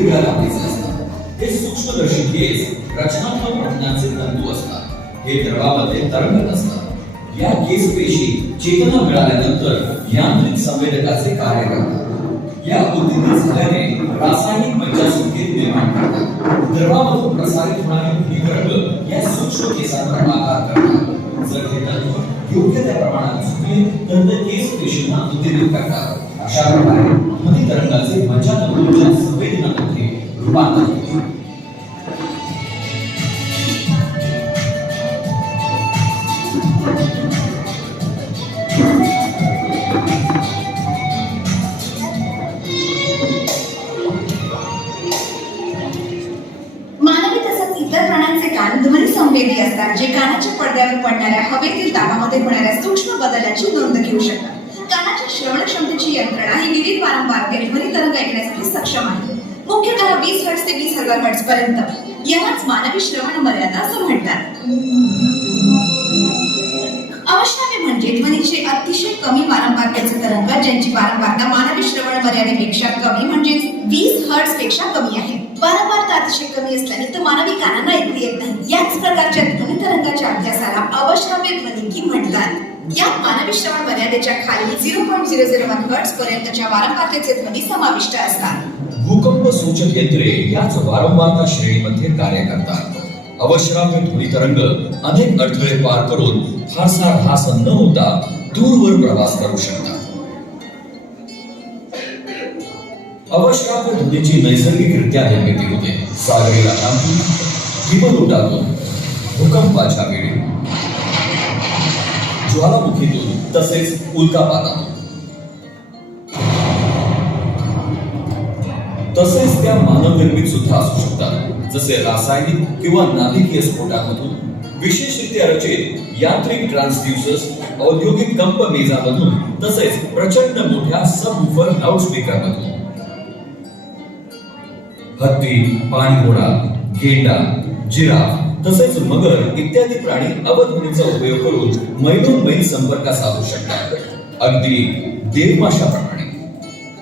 वेगवेगळ्या लांबीचे असतात। हे सूक्ष्मदर्शी केस रचनात्मक प्रज्ञाचे तंतू असतात। हे द्रवामध्ये तरंगत असतात। या केस पेशी चेतना मिळाल्यानंतर यांत्रिक संवेदकाचे कार्य करतात। या उद्दीपित झाल्याने रासायनिक मज्जासंकेत निर्माण करतात। द्रवामधून प्रसारित होणारे ही तरंग या सूक्ष्म केसांवर आकार करतात। जर हे तंतू योग्य त्या प्रमाणात झुकले तर ते केस पेशींना उद्दीपित करतात। अशा प्रकारे ध्वनी तरंगाचे मज्जातंतूंच्या संवेदनामध्ये रूपांतर होते। ध्वनी संवेदी असतात, जे कानाच्या पडद्यावर पडणाऱ्या हवेतील दाबामध्ये होणाऱ्या सूक्ष्म बदलाची नोंद घेऊ शकतात। कानाच्या श्रवण क्षमतेची यंत्रणा ही विविध वारंवारते ध्वनी तरंग ऐकण्यासाठी सक्षम आहे। मुख्यतः 20 हर्ट्झ ते 20,000 हर्ट्झ पर्यंत यालाच मानवी श्रवण मर्यादा असं म्हणतात। अवश्राव्य म्हणजे ध्वनीचे अतिशय कमी वारंवारतेचे तरंग, ज्यांची वारंवारता मानवी श्रवण मर्यादेपेक्षा कमी म्हणजे 20 हर्ट्झ पेक्षा कमी आहे। वारंवारता अतिशय कमी असल्याने तो मानवी कानांना ऐकू येत नाही। याच प्रकारच्या ध्वनी तरंगाच्या अभ्यासाला अवश्राव्य ध्वनिकी म्हणतात। यात मानवी श्रवण मर्यादेच्या खाली 0.001 हर्ट्झ पर्यंतच्या वारंवारतेचे ध्वनी समाविष्ट असतात। भूकंप सूचक यंत्रे याच वारंवारता श्रेणीमध्ये कार्य करतात। अवश्राव्य ध्वनी तरंग अनेक अडथळे पार करून फारसा ऱ्हास न होता दूरवर प्रवास करू शकतात। अवश्राव्य ध्वनीची नैसर्गिकरित्या निर्मिती होते। सागरी लाटांतून, हिमलोटातून, भूकंपाच्या वेळी, ज्वालामुखीतून तसेच उल्कापातातून। तसेच त्या मानवनिर्मित सुद्धा असू शकतात, जसे रासायनिक किंवा नाभिकीय स्फोटांमधून, विशेषरित्या रचित यांत्रिक ट्रान्सड्यूसर्स, औद्योगिक कंप मेजामधून, तसेच प्रचंड मोठ्या सबवूफर लाऊडस्पीकरमधून। हत्ती, पाणघोडा, गेंडा, जिराफ तसेच मगर इत्यादी प्राणी अवध्वनीचा उपयोग करून मैलोनमैल संपर्क साधू शकतात, अगदी देवमाशाप्रमाणे।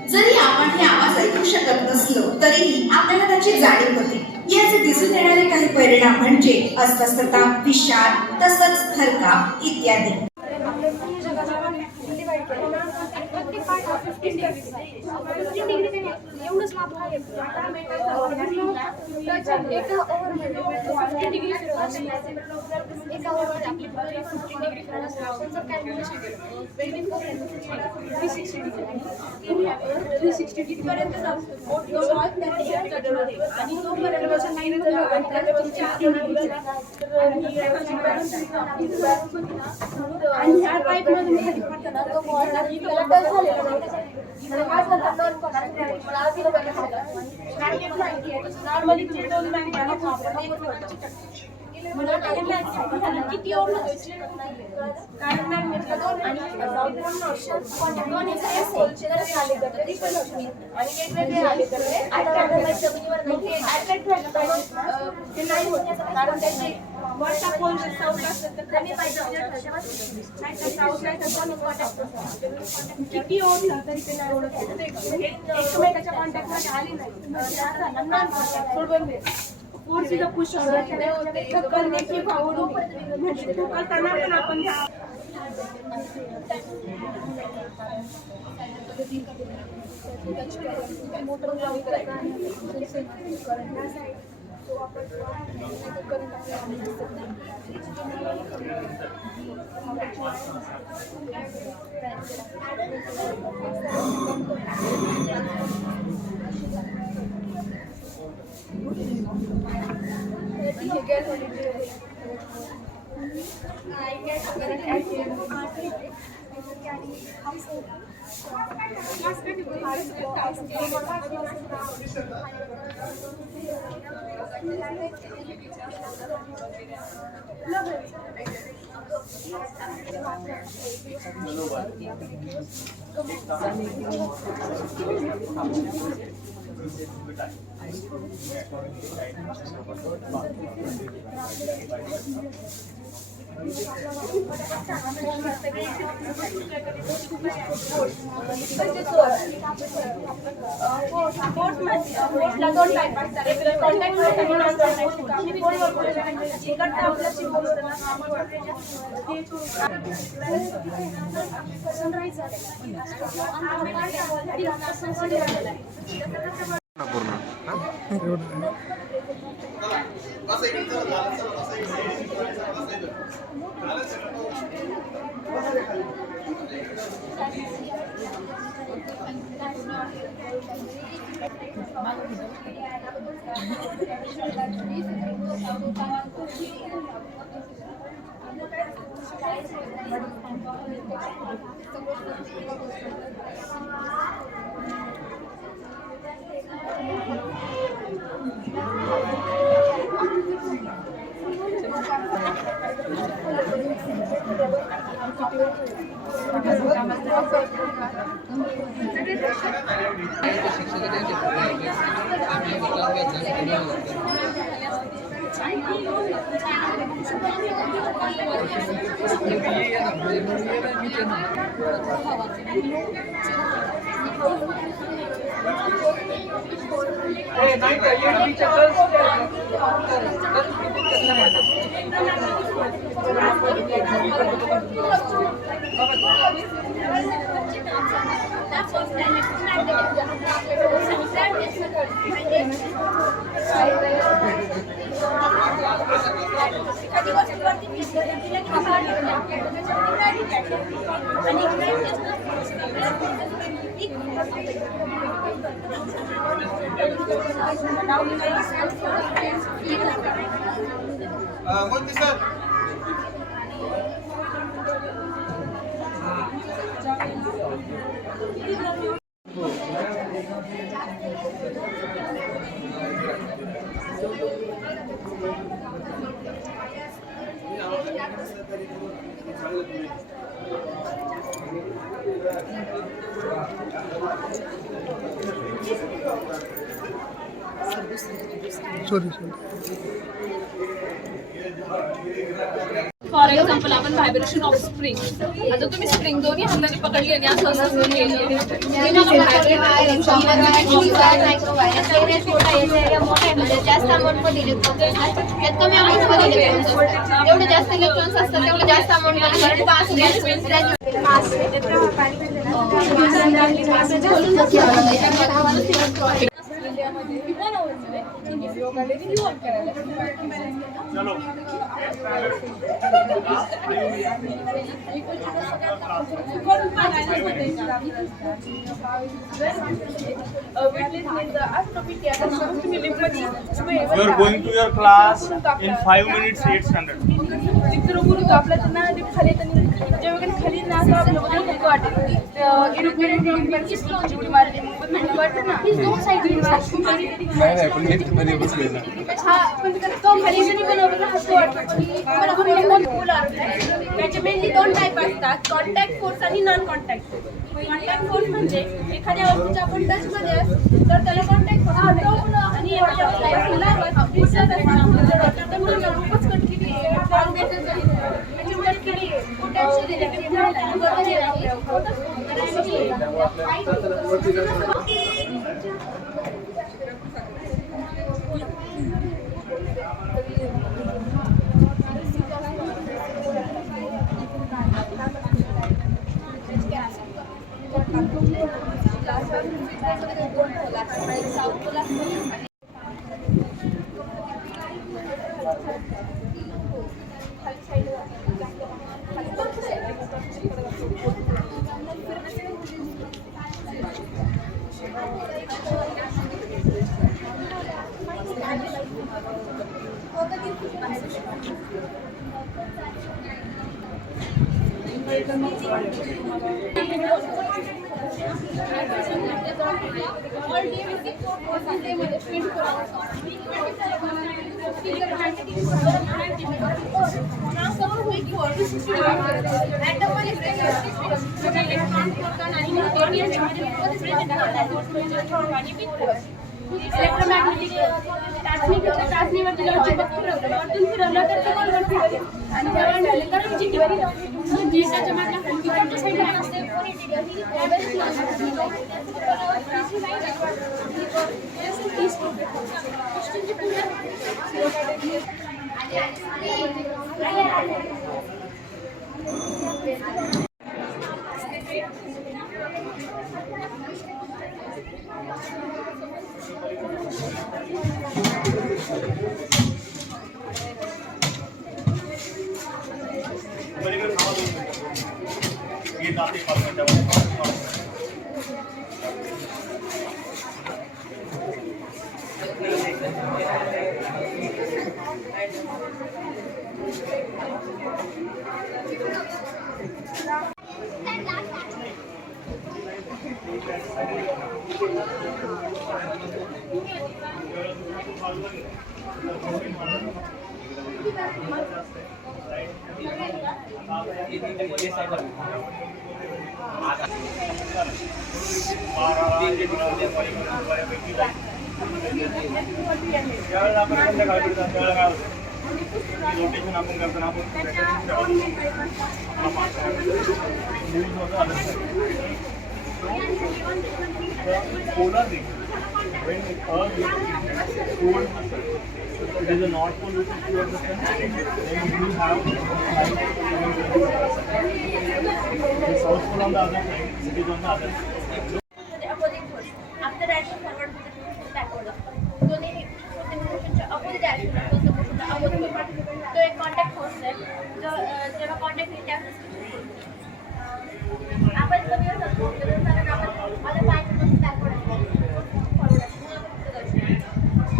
जरी आपण हे आवाज ऐकू शकत नसलो तरीही आपल्याला त्याची जाणीव होते। याचे दिसून येणारे काही परिणाम म्हणजे अस्वस्थता, विषाद तसंच थरकाप इत्यादी। एवढंच मात्र आहे एका ओव्हरमध्ये 50 डिग्री फिरवायचं, एका ओव्हरमध्ये आपली 15 डिग्री फिरवायचं, जर कॅल्क्युलेशन केलं 360 डिग्री 360 डिग्रीपर्यंत जाऊ आणि तोपर्यंत वजन नाही आणि ह्या पाईपमध्ये तो टच झालेला किती वेगवेगळे आले तर नाही होत, कारण त्याची वरचा पोल साऊथ असतात तर कमी पाहिजे, किती ओढलं तरी ते नाही ओढत, एकमेकाच्या कॉन्टॅक्टमध्ये आली नाही सोडून दे। पुढची पुश ढकल देखील भावून म्हणजे ढकलताना पण आपण मोटर स्पोर्ट्सला दोन टाईप असतात, रेग्युलर कॉन्टॅक्ट आणि नॉन कॉन्टॅक्ट. तुम्ही फोनवर बोलता इकडचं आपल्याशी बोलतो ना सनराईज फॉर एक्झाम्पल आपण व्हायब्रेशन ऑफ स्प्रिंग. आता तुम्ही स्प्रिंग दोन्ही हाताने पकडली आणि असं असं जास्त अमाऊंट मध्ये कमी अमाऊंट मध्ये जेवढे जास्त इलेक्ट्रॉन्स असतात तेवढे जास्त amount You are going to your class in 5 minutes 8 standard. खाली ना मेनली दोन टाईप असतात, कॉन्टॅक्ट फोर्स आणि non contact force. Contact force म्हणजे एखाद्या वस्तूच्या आपण टच मध्ये असतो तर त्याला कॉन्टॅक्ट फोर्स म्हणतो आणि electromagnetic चाचणी घेतली, चाचणीवरती लॉजिक बघून फिरवलं, वरतून फिरवलं तर ते बरोबर फिरवलं. आणि जेवण झालं तर आम्ही चिठ्ठीवर लावली. जी त्याच्या मधल्या इकडच्या साईडला असते, ये जाते 5 मिनिटामध्ये. ज्यावेळेला आपण संध्याकाळी भेटतात त्यावेळेला काय होतं रोटेशन आपण करताना आपण polar thing. When Earth is towards the sun, it is a north pole which is towards the sun. Then you have the south pole on the other side. It is on the other side. opposite force. After that, forward backward. दोन्ही मोशनच्या opposite direction opposite motion opposite forward. तो एक contact force आहे जो जेव्हा contact होईल त्यावेळेस आपण कमी असतो कारण आपण माझ्या पायापासून backward आहे forward आहे म्हणून आपण पुढे जाऊ शकतो. आपण आता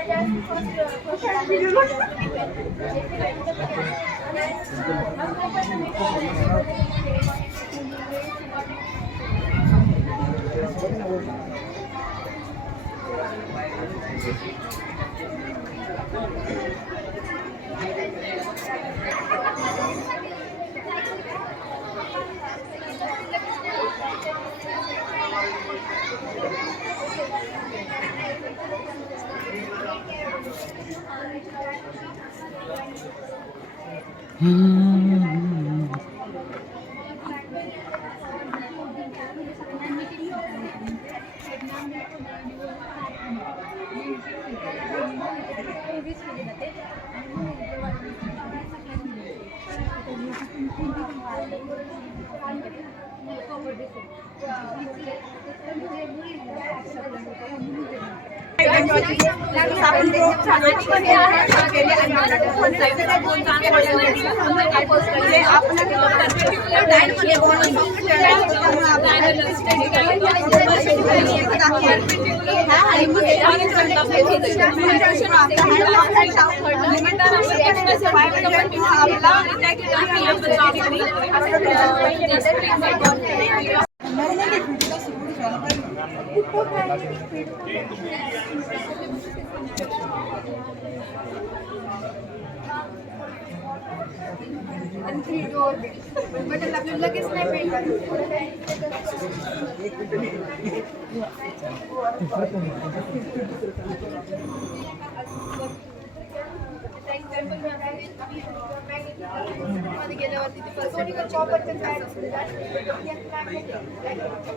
ज्या बटन आपल्याला लगेच नाही भेटत. गेल्यावरती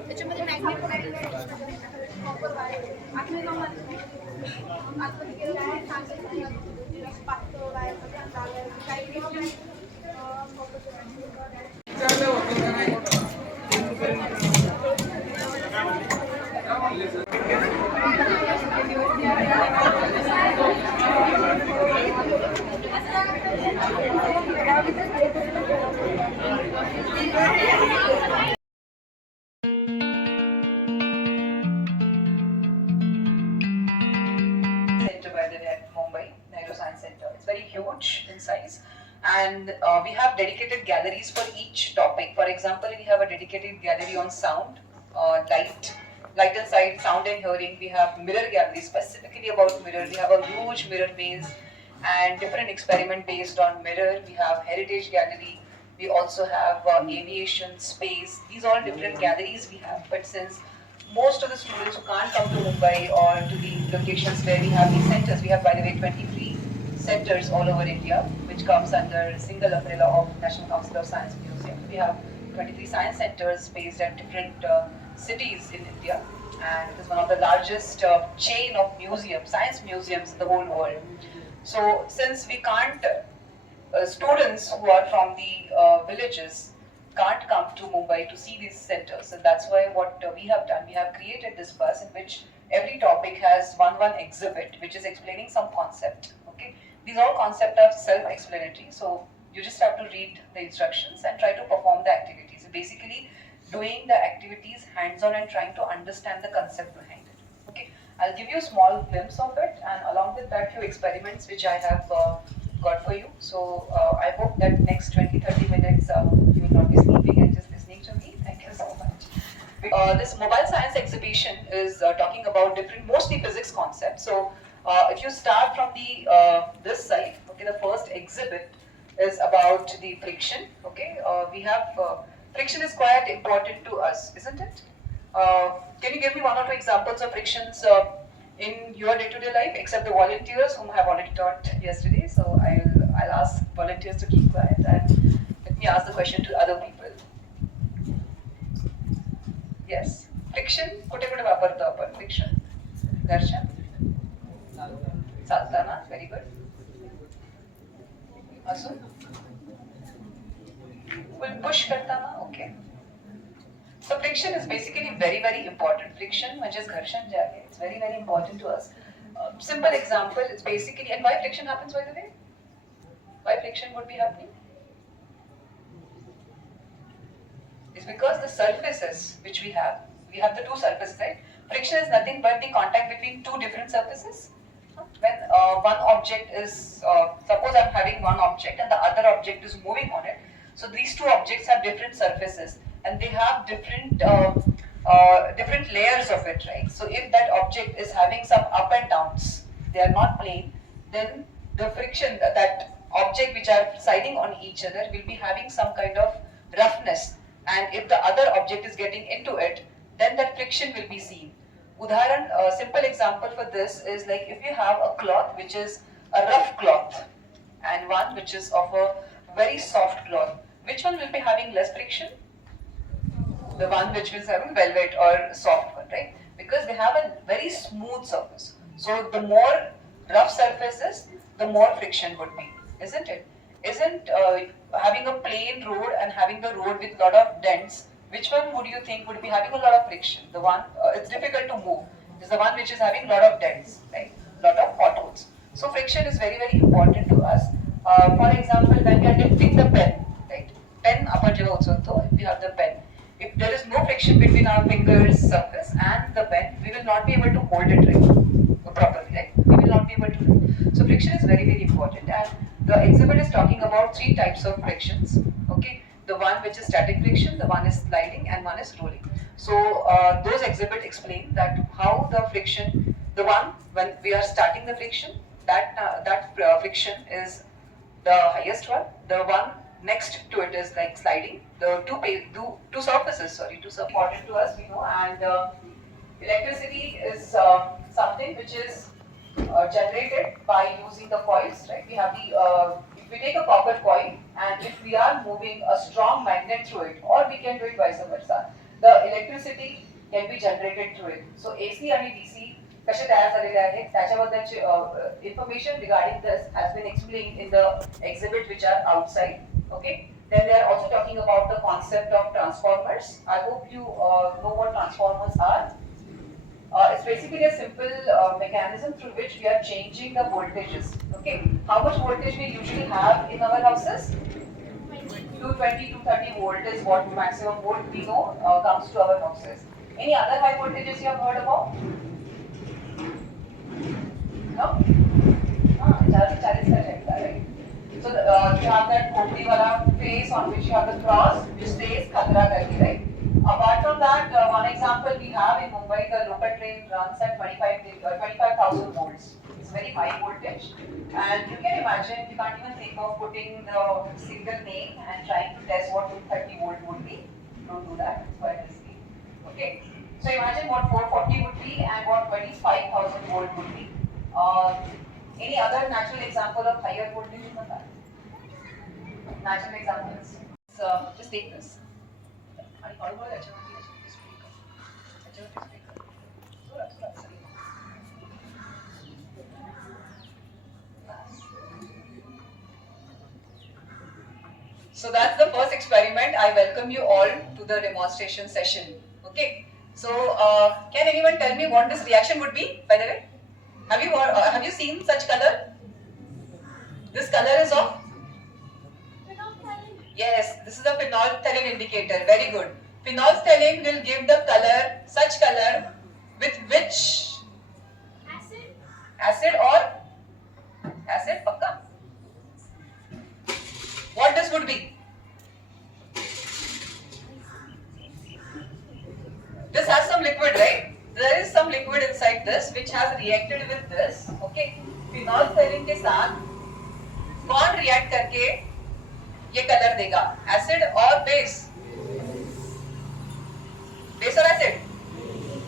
त्याच्यामध्ये magnet It's very huge in size, and we have dedicated galleries for each topic. For example, we have a dedicated gallery on sound, light and sight, sound and hearing. We have mirror gallery specifically about mirror. We have a huge mirror maze, and different experiment based on mirror. We have heritage gallery. We also have aviation, space. These are all different galleries we have. But since most of the students who can't come to Mumbai or to the locations where we have these centers, we have, by the way, 23 centers all over India, which comes under a single umbrella of National Council of Science Museum. We have 23 science centers based at different cities in India, and it is one of the largest chain of museums, science museums in the whole world. So since we can't, students who are from the villages can't come to Mumbai to see these centers, and that's why what we have done, we have created this bus in which every topic has one exhibit which is explaining some concept. Okay, these all concepts are self-explanatory, so you just have to read the instructions and try to perform the activities. Basically, doing the activities hands-on and trying to understand the concept behind it. Okay, I'll give you a small glimpse of it, and along with that, few experiments which I have got for you. So I hope that next 20-30 minutes you will not be sleeping and just listening to me. Thank you so much. This mobile science exhibition is talking about different, mostly physics concepts. So if you start from the this side, okay, the first exhibit is about the friction. Okay, we have friction is quite important to us, isn't it? Can you give me one or two examples of frictions in your day-to-day life, except the volunteers whom I have already taught yesterday? So I'll ask volunteers to keep quiet and let me ask the question to other people. Yes, friction. कुठे कुठे वापरतो आपण friction? घर्षण. चालताना. Very good. अजून push करताना. Okay. So friction is basically very important. Friction म्हणजेच घर्षण जे आहे, it's very important to us. Simple example, it's basically, and why friction happens, by the way? Why friction would be happening? It's because the surfaces which we have the two surfaces, right? Friction is nothing but the contact between two different surfaces. When one object is, suppose I'm having one object and the other object is moving on it. So these two objects have different surfaces and they have different layers of it, right? So if that object is having some up and downs, they are not plane, then the friction, that object which are siding on each other will be having some kind of roughness. And if the other object is getting into it, then that friction will be seen. Udharan, a simple example for this is like if you have a cloth which is a rough cloth and one which is of a very soft cloth, which one will be having less friction? The one which is having velvet or soft one, right? Because they have a very smooth surface. So the more rough surfaces, the more friction would be, isn't it? Isn't having a plain road and having the road with lot of dents, which one would you think would be having a lot of friction? The one, it's difficult to move. It's the one which is having lot of dents, right? Lot of potholes. So friction is very important to us. For example, when we are lifting the pen, right? Pen, if we have the pen, if there is no friction between our fingers surface and the pen, we will not be able to hold it right, properly, right? We will not be able to. So friction is very important, and the exhibit is talking about three types of frictions. Okay, the one which is static friction, the one is sliding, and one is rolling. So those exhibit explain that how the friction, the one when we are starting the friction, that friction is the highest one. The one next to it is like sliding. The two surfaces important to us, we know. And electricity is something which is generated by using the coils, right? We have the if we take a copper coil and if we are moving a strong magnet through it, or we can do it vice versa, the electricity can be generated through it. So AC and DC कसे तयार झालेले आहेत त्याच्याबद्दलची information regarding this has been explained in the exhibit which are outside. Okay. Then they are also talking about the concept of transformers. I hope you know what transformers are. It's basically a simple mechanism through which we are changing the voltages. Okay, how much voltage we usually have in our houses? 220 to 30 volt is what maximum volt we know comes to our houses. Any other high voltages you have heard about? No? 40 right? So you have that khopri wala face on which you have the cross which says khatra karke, right? Apart from that, one example we have in Mumbai, the local train runs at 25,000 volts. It's very high voltage. And you can imagine, you can't even think of putting the single name and trying to test what 230 volt would be. Don't do that, it's quite risky. Okay, so imagine what 440 would be and what 25,000 volt would be. Any other natural example of higher voltage in the car? Natural examples. So just take this. So that's the first experiment. I welcome you all to the demonstration session. Okay. So can anyone tell me what this reaction would be? By the way, have you seen such color? This color is of? Yes, this is a phenolphthalein indicator. Very good. Phenolphthalein will give the color, such color, with which? Acid. Acid or? Acid, pakka. What this would be? This has some liquid, right? There is some liquid inside this which has reacted with this. Okay. Phenolphthalein के साथ कौन react करके ये colour देगा? Acid और base? Base और acid?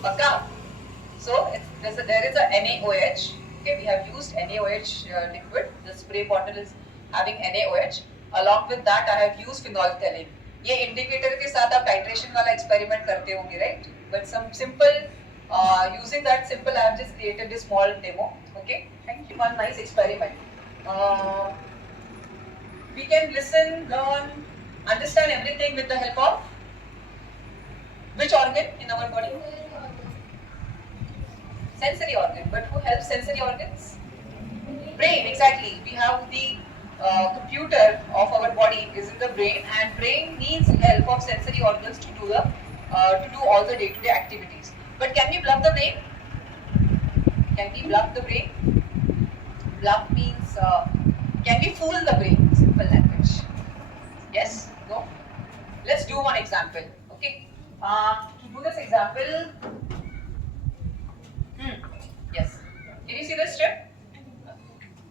पक्का? So there is a NaOH. Okay, we have used NaOH liquid. The spray bottle is having NaOH. Along with that, I have used phenolphthalein. ये indicator के साथ आप titration वाला experiment करते होंगे, right? But some simple, using that simple, I have just created this small demo. Okay, thank you. One nice experiment. We can listen, learn, understand everything with the help of which organ in our body? Sensory organ. But who helps sensory organs? Brain, exactly. We have the computer of our body is in the brain, and brain needs help of sensory organs to do all the day-to-day activities. But can we bluff the brain? Can we bluff the brain? Bluff means can we fool the brain? Simple language. Yes? No? Let's do one example. Okay. To do this example, yes. Can you see this strip?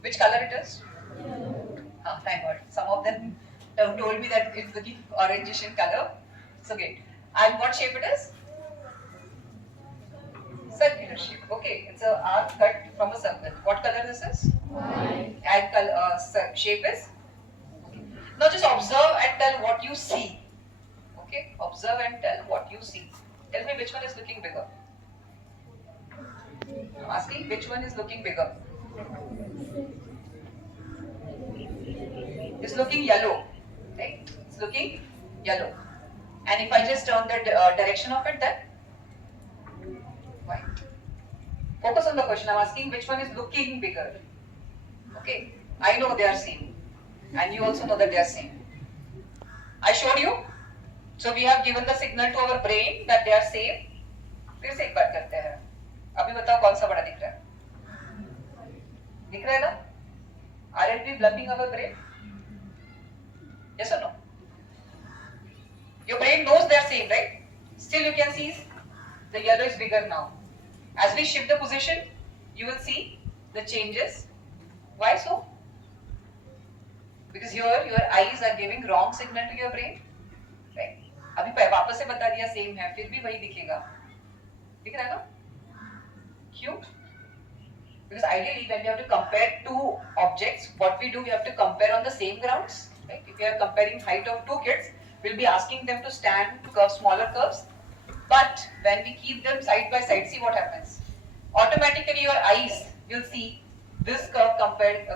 Which color it is? Thank God. Some of them told me that it's looking orangish in color. So great. And what shape it is? Circular shape. Okay, it's an arc cut from a circle. What color this is? White. And color, shape is? Okay. Now just observe and tell what you see. Okay, observe and tell what you see. Tell me which one is looking bigger. I'm asking which one is looking bigger. It's looking yellow, right? It's looking yellow. And if I just turn the direction of it, then white. Focus on the question. I'm asking which one is looking bigger. Okay, I know they are same, and you also know that they are same. I showed you. So we have given the signal to our brain that they are same. फिर से एक बार करते हैं. अभी बताओ कौन सा बड़ा दिख रहा है? दिख रहा है ना? Aren't we bluffing our brain? Yes or no? Your brain knows they are same, right? Still you can see the yellow is bigger now. As we shift the position, you will see the changes. Why so? Because here your eyes are giving wrong signal to your brain, right? अभी वापस से बता दिया same है, फिर भी वही दिखेगा. दिख रहा है ना? क्यों? Because ideally when we have to compare two objects, what we do, we have to compare on the same grounds. Right? If we are comparing height of two kids, we'll be asking them to stand to curve smaller curves. But when we keep them side by side, see what happens. Automatically your eyes will see this curve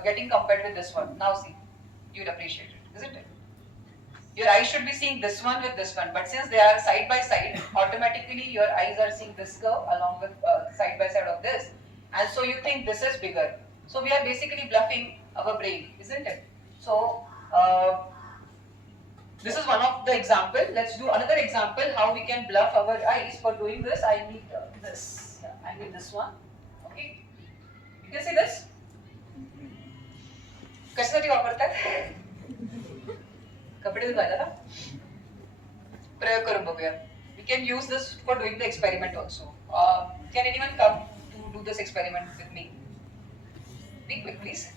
getting compared with this one. Now see, you'll appreciate it, isn't it? Your eyes should be seeing this one with this one, but since they are side by side, automatically your eyes are seeing this curve along with side by side of this, and so you think this is bigger. So we are basically bluffing our brain, isn't it? So this is one of the example. Let's do another example how we can bluff our eyes. For doing this, I need this. I need this one. Okay, you can see this. कशासाठी वापरतात? कपडे धुवायला ना? प्रयोग करून बघूया. We can use this for doing the experiment also. Can anyone come to do this experiment with me? Be quick, please.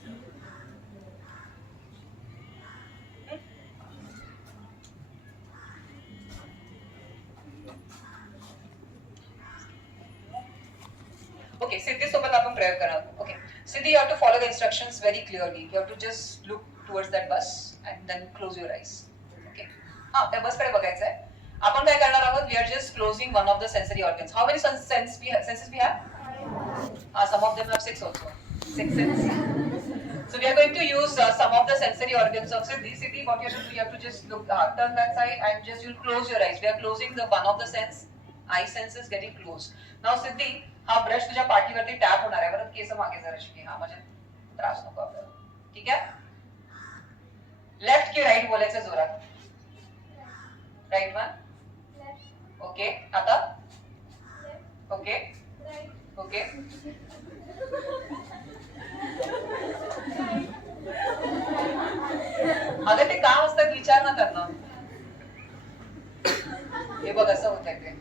Okay, Siddhi sobat आपण प्रयोग करा. Okay, Siddhi, you have to follow the instructions very clearly. You have to just look towards that bus and then close your eyes. Okay. हा, त्या बस कडे बघायचं आहे. आपण काय करणार आहोत? We are just closing one of the sensory organs. How many senses we have? Some of them have 6 also. 6 senses. So we are going to use some of the sensory organs of Siddhi. Siddhi, what you have to do, you have to just look, turn that side and just you'll close your eyes. We are closing the one of the sense. Eye sense is getting closed. Now Siddhi, हा brush तुझ्या पाठीवरती tap होणार आहे बरं. केस मागे जराशी घे. हा म्हणजे त्रास नको आपल्याला. ठीक आहे? लेफ्ट की राईट बोलायचं जोरात. Right one. ओके. आता. ओके. ओके. अगं ते काम असतात विचार ना त्यांना. हे बघ असं होत आहे ते.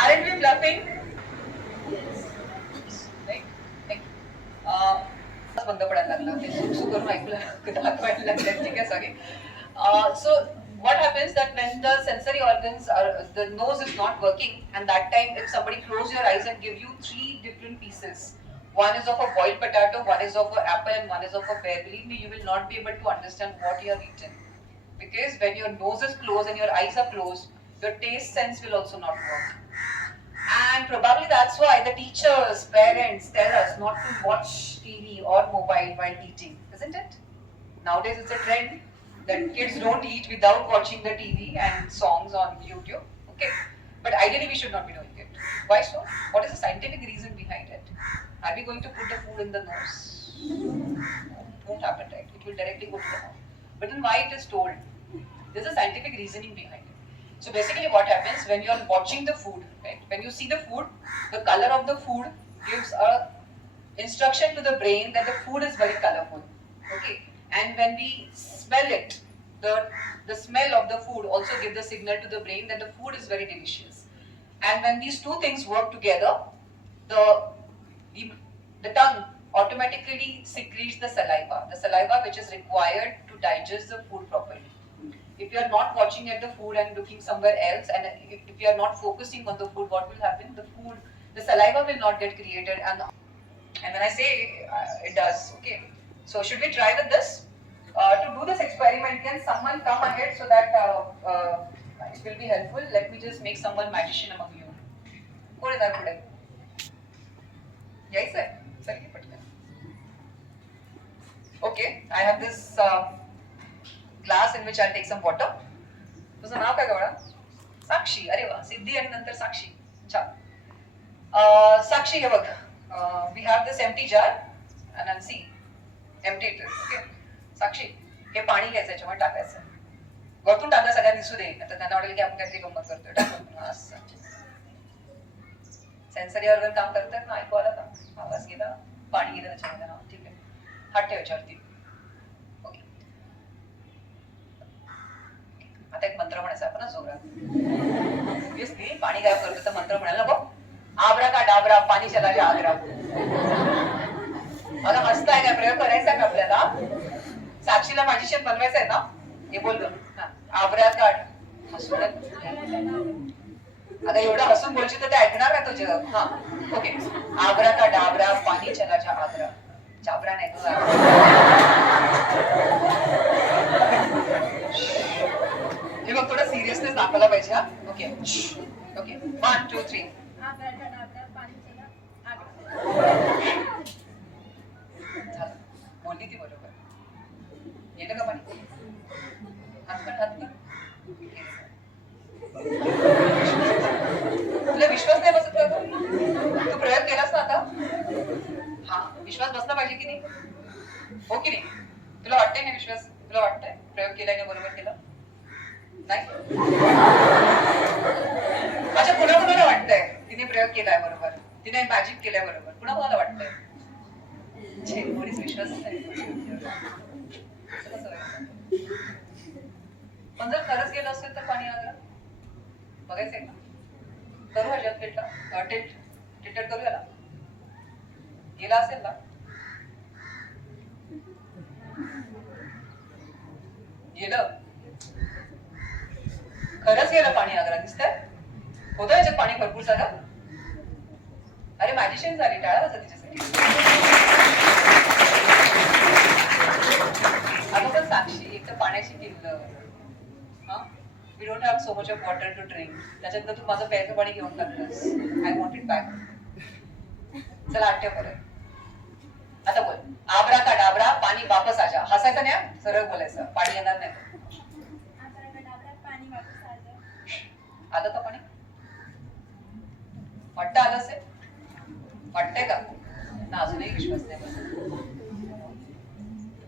Aren't we bluffing? Right? बंद पडायला लागला. ते सुख करून ऐकलं दाखवायला लागलं. ठीक आहे सगळे. So what happens that when the sensory organs the nose is not working, and that time if somebody close your eyes and give you 3 different pieces, one is of a boiled potato, one is of an apple, and one is of a pear, believe me, you will not be able to understand what you have eaten. Because when your nose is closed and your eyes are closed, your taste sense will also not work. And probably that's why the teachers, parents tell us not to watch TV or mobile while eating, isn't it? Nowadays it's a trend that kids don't eat without watching the TV and songs on YouTube. Okay, but ideally we should not be doing it. Why so? What is the scientific reason behind it? Are we going to put the food in the nose? It won't happen, right? It will directly go to the mouth. But then why it is told? There's a scientific reasoning behind it. So basically what happens when you're watching the food, right? When you see the food, the color of the food gives a instruction to the brain that the food is very colorful. Okay? And when we smell it, the smell of the food also gives the signal to the brain that the food is very delicious. And when these two things work together, the tongue automatically secretes the saliva which is required to digest the food properly. If you are not watching at the food and looking somewhere else, and if you are not focusing on the food, what will happen? The saliva will not get created, and when I say it does, okay. So should we try with this? To do this experiment, can someone come ahead so that it will be helpful? Let me just make someone magician among you. Who is that today? Yes, sir. Okay, I have this glass in which I'll take some water. तुझं नाव काय गवळा? साक्षी. अरे वा, सिद्धी आणि नंतर साक्षी. छान. साक्षी हे बघ. We have this empty jar and I'll see. Empty it is. Okay. साक्षी, हे पाणी घ्यायचं याच्यावर टाकायचं. वरतून टाकलं सगळ्यांना दिसू दे. आता त्यांना वाटेल की आपण काहीतरी गंमत करतोय. टाकून असं. सेन्सरी ऑर्गन काम करतात ना, ऐकू आला का? आवाज गेला, पाणी गेलं त्याच्यामध्ये ना. ठीक आहे. हात ठेव याच्यावरती. आता एक मंत्र म्हणायचा आपण जोरात. येस पाणी गायब करतो तर मंत्र म्हणायला नको. आबरा का डाबरा पाणी चला जा आग्रा. मला मस्त आहे का प्रयोग करायचा का आपल्याला? साक्षीला मॅजिशियन बनवायचं आहे ना? हे बोल. आबरा काढ हसून. आता एवढं हसून बोलशील तर ते ऐकणार का तुझं? हा ओके. आबरा का डाबरा पाणी चला जा आग्रा. चाबरा नाही तुझा. हे बघ थोडं सिरियसनेस दाखवला पाहिजे. हा ओके ओके 1 2 3. बोलली ती बरोबर. येतं का पाणी? हात तुला विश्वास नाही बसत का? तू प्रयोग केलास ना आता? हा विश्वास बसला पाहिजे की नाही? हो की नाही? तुला वाटतंय ना विश्वास? तुला वाटतंय प्रयोग केल्याने बरोबर केला? नाही. अच्छा कुणाला वाटतंय तिने प्रयोग केलाय बरोबर, तिने मॅजिक केलाय बरोबर? कुणाला वाटतंय? कोणीच विश्वास नाही. पण जर खरंच गेलं असेल तर पाणी आलं बघायचंय का? करू ह्याच्यात टिल्टर करूया ना. गेला असेल ना. गेलं. खरंच गेलं पाणी आग्रा दिसतंय. होतं याच्यात पाणी भरपूर सारं. अरे मॅजिशियन झाली, टाळा वाजत तिच्यासाठी. अगं पण साक्षी, एक तर पाण्याची किल्लत. We don't have so much of water to drink. त्याच्यातनं तू माझं प्यायचं पाणी घेऊन टाकलंस. I want it back. चला आठ्य परत. आता बोल. आबरा का डाबरा पाणी वापस आजा. हसायचं नाही, सरळ बोलायचं. पाणी येणार नाही. आलं तर पाणी वाटतं आलं असेल. वाटतंय का ना? अजूनही विश्वास नाही.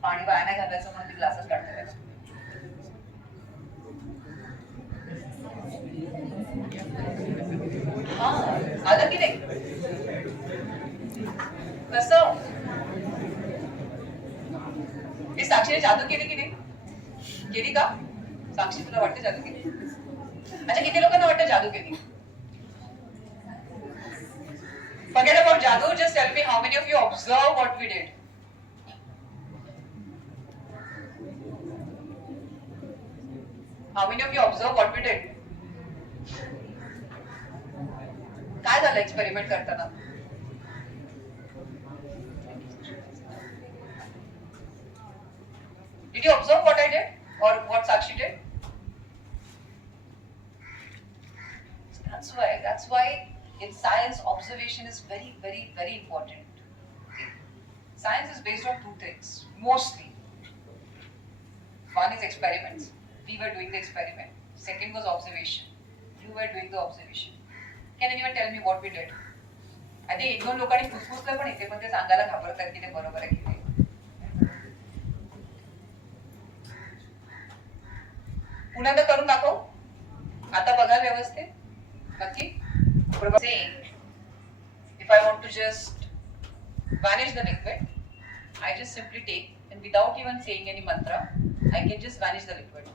पाणी वाया नाही घालायचं म्हणून ती ग्लासच काढते. हा आलं की नाही? कसं हे साक्षीने जादू केली की नाही? केली का साक्षी? तुला वाटतं जादू केली? अच्छा, किती लोकांना वाटतं जादू केली? Forget about jadoo, just tell me how many of you observe what we did. How many of you observe what we did? काय झालं एक्सपेरिमेंट करताना? Did you observe what I did or what Sakshi did? That's why in science observation is very, very, very important. Okay. Science is based on two things mostly. One is experiments. We were doing the experiment. Second was observation. You were doing the observation. Can anyone tell me what we did? I think एक दोन लोकांनी फुसफुसलं पण इथे, पण ते सांगायला घाबरतात की ते बरोबर आहे की नाही. पुन्हा तर करून दाखव. आता बघा व्यवस्थित. नक्की. Saying, if I want to just vanish the liquid, I just simply take, and without even saying any mantra, I can just vanish the liquid.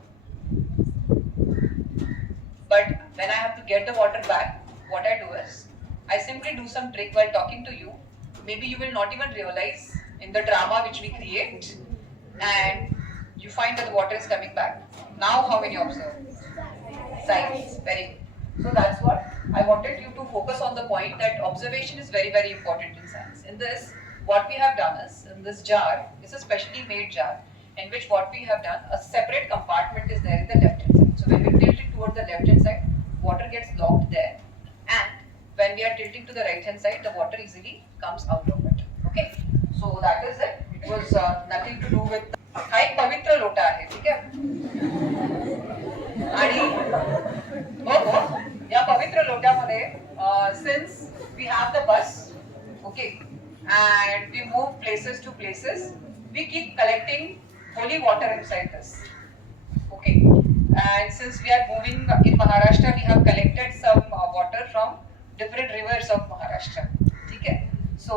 But when I have to get the water back, what I do is, I simply do some trick while talking to you. Maybe you will not even realize in the drama which we create, and you find that the water is coming back. Now, how many observe? Science. Very good. So that's what I wanted you to focus on the point that observation is very, very important in science. In this, what we have done is, in this jar, it's a specially made jar in which what we have done, a separate compartment is there in the left hand side. So when we tilt it towards the left hand side, water gets locked there, and when we are tilting to the right hand side, the water easily comes out of it. Okay? So that is it. It was nothing to do with. हा एक पवित्र लोटा आहे, ठीक आहे? आणि हो या पवित्र लोट्यामध्ये since we have the bus, okay, and we move places to places, we keep collecting holy water inside this, okay, and since we are moving in Maharashtra, we have collected some water from different rivers of Maharashtra, ठीक आहे? So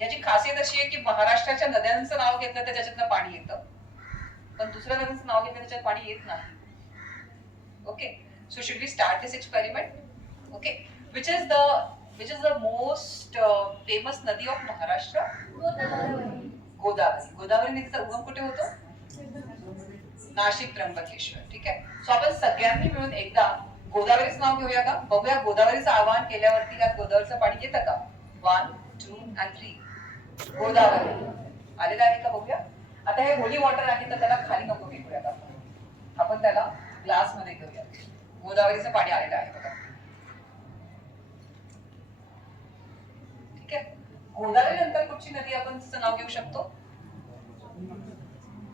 याची खासियत अशी आहे की महाराष्ट्राच्या नद्यांचं नाव घेतलं तर त्याच्यातनं पाणी येतं, पण दुसऱ्या नद्यांचं नाव घेतलं त्याच्यात पाणी येत नाही. Okay, so should we start this experiment? Okay, which is the most famous nadi of Maharashtra? Godavari. Godavari नदीचा उगम कुठे होतो? नाशिक त्र्यंबकेश्वर. ठीक आहे. सो आपण सगळ्यांनी मिळून एकदा गोदावरीचं नाव घेऊया का? बघूया गोदावरीचं आवाहन केल्यावरती यात गोदावरीचं पाणी येतं का? 1, 2 and 3. गोदावरी आलेलं आहे का बघूया. आता हे होली वॉटर आहे तर त्याला खाली नको फेकूयात आपण त्याला ग्लास मध्ये घेऊया. गोदावरीचं पाणी आलेलं आहे बघा. ठीक आहे. गोदावरी नंतर कुठची नदी आपण तिचं नाव घेऊ शकतो?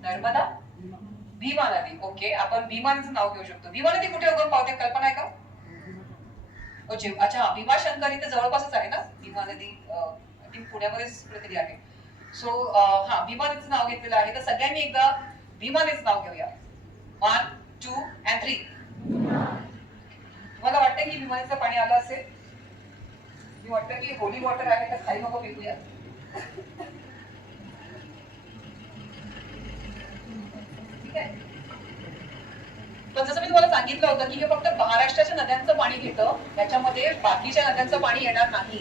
नर्मदा, भीमा नदी. ओके, आपण भीमा नदीचं नाव घेऊ शकतो. भीमा नदी कुठे उगम पावते कल्पना आहे का? अच्छा, भीमाशंकर इथे जवळपासच आहे ना भीमा नदी. पुण्यामध्येच कुठेतरी आहे. सो हा भीमा नदीचं नाव घेतलेलं आहे तर सगळ्यांनी एकदा भीमा नदीचं नाव घेऊया. 1, 2 and 3. तुम्हाला वाटतं की भीमा नदीचं पाणी आलं असेल? मी वाटतं की होली वॉटर आहे तर खाली नको फेकूया. ठीक आहे. पण जसं मी तुम्हाला सांगितलं होतं की हे फक्त महाराष्ट्राच्या नद्यांचं पाणी घेतं, त्याच्यामध्ये बाकीच्या नद्यांचं पाणी येणार नाही.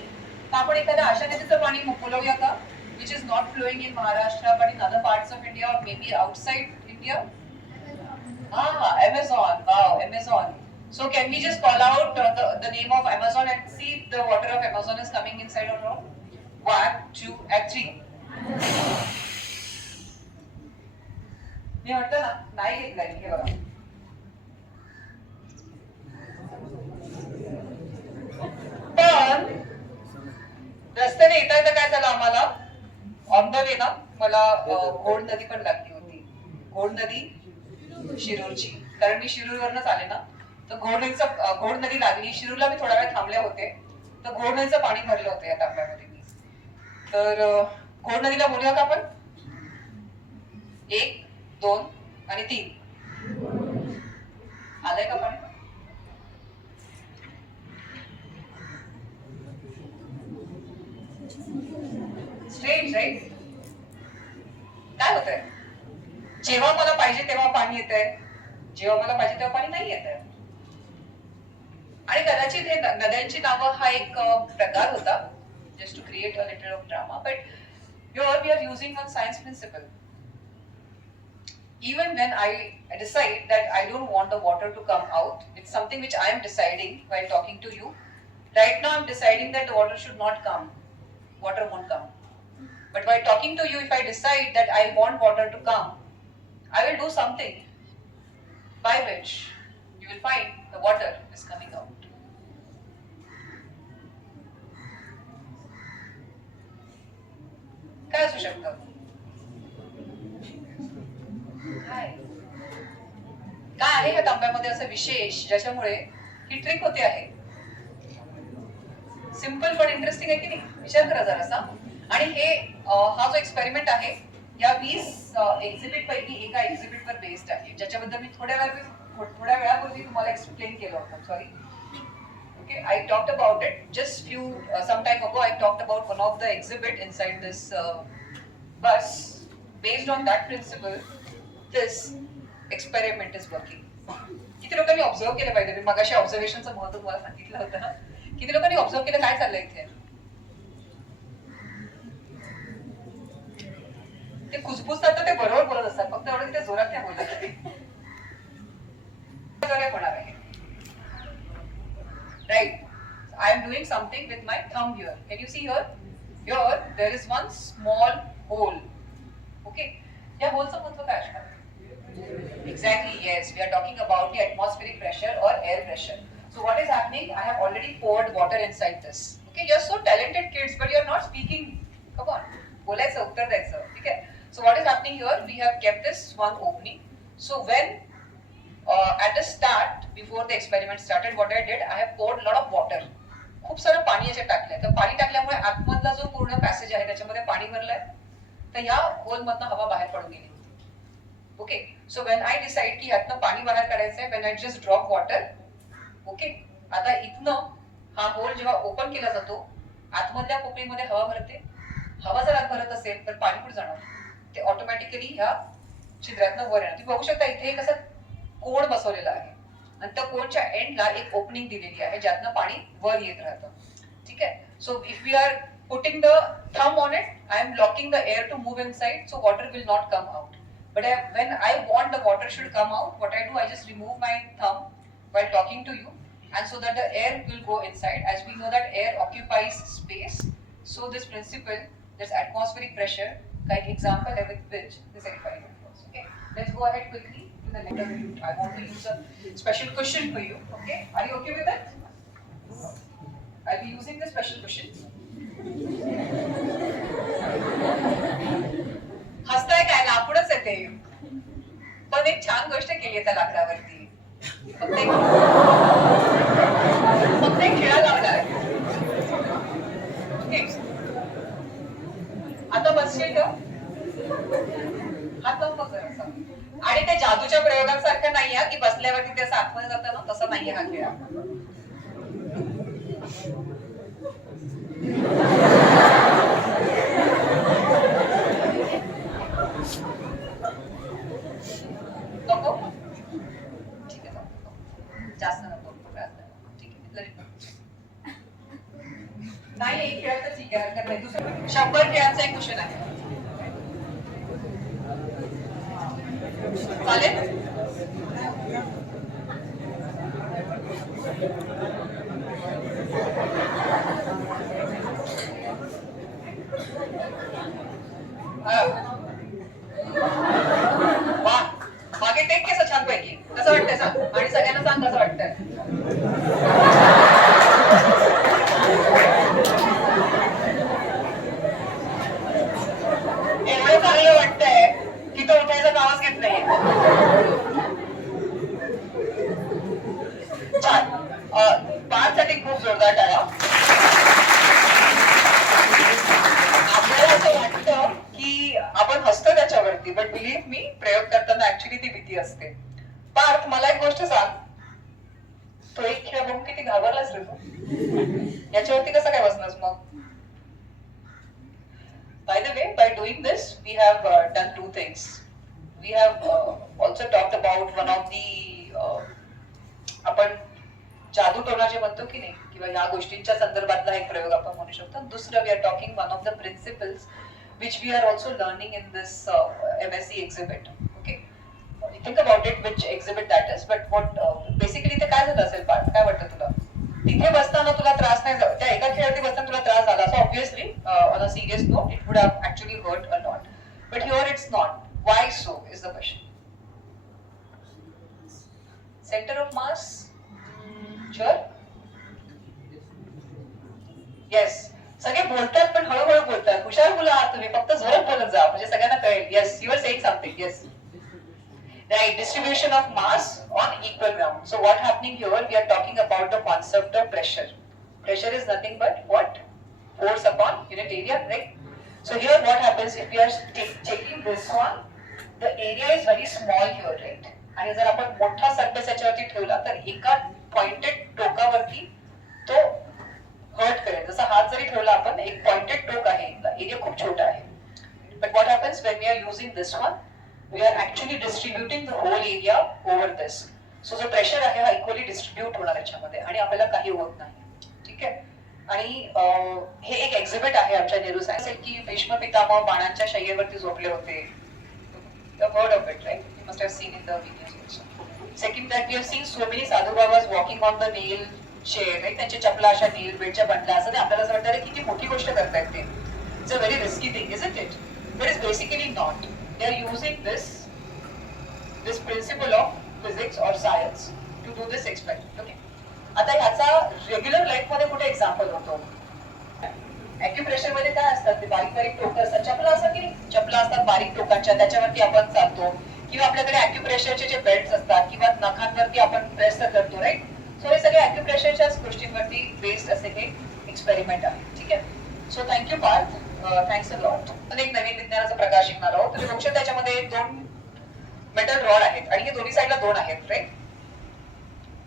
तर आपण एखाद्या अशा नदीचं पाणी बोलवूया का which is not flowing in Maharashtra but in other parts of India or maybe outside India? Amazon. Wow, Amazon. So can we just call out the name of Amazon and see if the water of Amazon is coming inside or not? 1, 2 and 3. मी म्हटलं ना नाही घेतलंय हे बघा. पण रस्त्याने येता येता काय झालं आम्हाला ऑन द वे ना मला घोड नदी पण लागली होती. घोड नदी शिरूरची, कारण मी शिरूरवरनच आले ना, तर घोड नदी लागली. शिरूरला मी थोडा वेळ थांबले होते, तर घोड नदीचं पाणी भरलं होतं या तांब्यामध्ये मी. तर घोड नदीला बोलूया का आपण? 1, 2 आणि 3. आलंय का पाणी? Strange right? काय होतंय? जेव्हा मला पाहिजे तेव्हा पाणी येतंय, जेव्हा मला पाहिजे तेव्हा पाणी नाही येतंय. आणि कदाचित हे नद्यांची नावं हा एक प्रकार होता, just to create a little of drama, but here we are using one science principle. Even when I decide that I don't want the water to come out, it's something which I am deciding while talking to you. Right now I'm deciding that the water should not come. Water won't come. But while talking to you, if I decide that I want water to come, I will do something by which you will find the water is coming out. काय असू शकतं? काय आहे या तांब्यामध्ये असं विशेष ज्याच्यामुळे ही trick होते आहे? सिंपल पण इंटरेस्टिंग आहे की नाही? विचार करा जरासा. आणि हे हा जो एक्सपेरिमेंट आहे या 20 एक्झिबिट पैकी एका एक्झिबिट वर बेस्ड आहे, ज्याच्याबद्दल मी थोड्या वेळापूर्वी तुम्हाला एक्सप्लेन केलं होतं. Sorry, okay, I talked about it just some time ago. I talked about one of the exhibit inside this bus. Based on that principle, this experiment is working. किती लोकांनी observe केलं पाहिजे? मी मगाशी ऑब्झर्वेशनचं महत्व तुम्हाला सांगितलं होतं ना. किती लोकांनी ऑब्झर्व केलं काय चाललंय इथे? ते कुजबुजतात ते बरोबर बोलत असतात, फक्त एवढं ते जोरात नाही बोलत. होणार आहे. Right. I am doing something with my thumb here. Can you see here? Here there is one small hole. Okay. या होलचं महत्व काय असणार? Exactly, yes. We are talking about the atmospheric pressure or air pressure. So what is happening? I have already poured water inside this. Okay, you're so talented kids, but you're not speaking. Come on. बोलायचं, उत्तर द्यायचं. ठीक आहे? So what is happening here? We have kept this one opening. So when at the start, before the experiment started, what I did, I have poured a lot of water. खूप सारं पाणी याच्यात टाकलंय. तर पाणी टाकल्यामुळे आतमधला जो पूर्ण पॅसेज आहे त्याच्यामध्ये पाणी भरलंय. तर ह्या होलमधनं हवा बाहेर पडून गेली. Okay, so when I decide की यातनं पाणी बाहेर काढायचंय, when I just drop water. Okay, आता इथनं हा होल जेव्हा ओपन केला जातो, आतमधल्या पोकळीमध्ये हवा भरते. हवा जर आत भरत असेल तर पाणी कुठे जाणार? ते ऑटोमॅटिकली ह्या छिद्रातनं वर येणार. तुम्ही बघू शकता इथे कसं कोण बसवलेला आहे आणि त्या कोणच्या एंडला एक ओपनिंग दिलेली आहे ज्यातनं पाणी वर येत राहतं. ठीक आहे? So if we are putting the thumb on it, I am blocking the air to move inside, so water will not come out. But when I want the water should come out, what I do, I just remove my thumb while talking to you, and so that the air will go inside. As we know that air occupies space, so this principle, this atmospheric pressure, like example with which this experiment works. Okay, let's go ahead quickly to the next. I want to use a special cushion for you. Okay, are you okay with that? I'll be using the special cushion. हसताय काय? लाकूडच आहे ते. पण एक छान गोष्ट केली आहे त्या लाकडावरती. फक्त एक खिळा लावला आहे. आता बसशील का? हात लावून बघ जरासा. आणि त्या जादूच्या प्रयोगांसारखं नाहीये की बसल्यावरती ते असं आतमध्ये जातं ना, तसं नाहीये हा खेळ. नको? ठीक आहे. माझा नको त्रास नाही. ठीक आहे let it go. नाही एक खेळ तर ठीक आहे हरकत नाही. दुसरं 100 खेळांचा एक क्वेश्चन आहे चालेल. वा मागे टेक केस छानपैकी कसं वाटतंय सांग आणि सगळ्यांना सांग कसं वाटतंय. एवढं चांगलं वाटतंय की तो उठायचं नावच घेत नाही. छान. पाचसाठी खूप जोरदार टाळ्या. आपल्याला असं वाटतं की आपण हसतो त्याच्यावरती बट बिलीव्ह मी प्रयोग करताना ऍक्च्युली ती भीती असते. पार्थ मला एक गोष्ट सांग तो एक खेळ बघून किती घाबरलास रे तू याच्यावरती कसं काय बसलास मग. By the way, by doing this, we have done two things. We have also talked about one of the आपण जादू टोना जे म्हणतो की नाही किंवा या गोष्टींच्या संदर्भातला एक प्रयोग आपण म्हणू शकतो. दुसरं we are talking one of the principles which we are also learning in this MSc exhibit. Okay think about it which exhibit that is but what basically ते काय झालं असेल पार्ट काय वाटतं तुला. तिथे बसताना तुला त्रास नाही झाला त्या एका खेळावरती बसताना तुला त्रास झाला so obviously on a serious note it would have actually hurt a lot but here it's not. Why so is the question. Centre of mass sure yes सगळे बोलतात पण हळूहळू बोलतात. हुशार मुलं आहात तुम्ही फक्त जोरात बोलत जा म्हणजे सगळ्यांना कळेल. Yes you are saying something. Yes right distribution of mass on equal ground. So what happening here we are talking about the concept of pressure. Pressure is nothing but what force upon unit area, right? So here what happens if we are taking this one the area is very small here, right? आणि जर आपण मोठा surface याच्यावरती ठेवला तर एका pointed टोकावरती तो hurt करेल. जसा हात जरी ठेवला आपण एक पॉइंटेड टोक आहे एरिया खूप छोटा आहे. But what happens when we are using this one we are actually distributing the whole area over this. So जो प्रेशर आहे हा इक्वली डिस्ट्रीब्यूट होणार याच्यामध्ये आणि आपल्याला काही होत नाही. ठीक आहे. आणि हे एक एक्झिबिट आहे आमच्या नेहरू सायन्स की भीष्म पितामह बाणांच्या शय्येवरती झोपले होते. You have heard of it, right? You must have seen in the videos also. Second, that we have seen so many sadhu babas walking on the nail chair, right? त्यांच्या चपला अशा नेल बेडच्या बंडला असं ते आपल्याला असं वाटतं अरे किती मोठी गोष्ट करतायत ते. It's a very risky thing, isn't it? But it's basically not. They are using this principle of physics or science to do this experiment. Okay. आता ह्याचा रेग्युलर लाईफ मध्ये कुठे एक्झाम्पल होतो. ॲक्युप्रेशर मध्ये काय असतात ते बारीक बारीक टोकं असतात. चपला असतात की नाही चपला असतात बारीक टोकांच्या त्याच्यावरती आपण चालतो किंवा आपल्याकडे ॲक्युप्रेशरचे जे बेल्ट असतात किंवा नखांवरती आपण प्रेस करतो राईट. सो हे सगळे ॲक्युप्रेशरच्याच गोष्टींवरती बेस्ड असे हे एक्सपेरिमेंट आहे. ठीक आहे. So thank you Parth. Thanks a lot. एक नवीन विज्ञानाचा प्रकार शिकणार आहोत. तुम्ही बघू शकता त्याच्यामध्ये 2 मेटल रॉड आहेत आणि हे दोन्ही साईडला 2 आहेत राईट.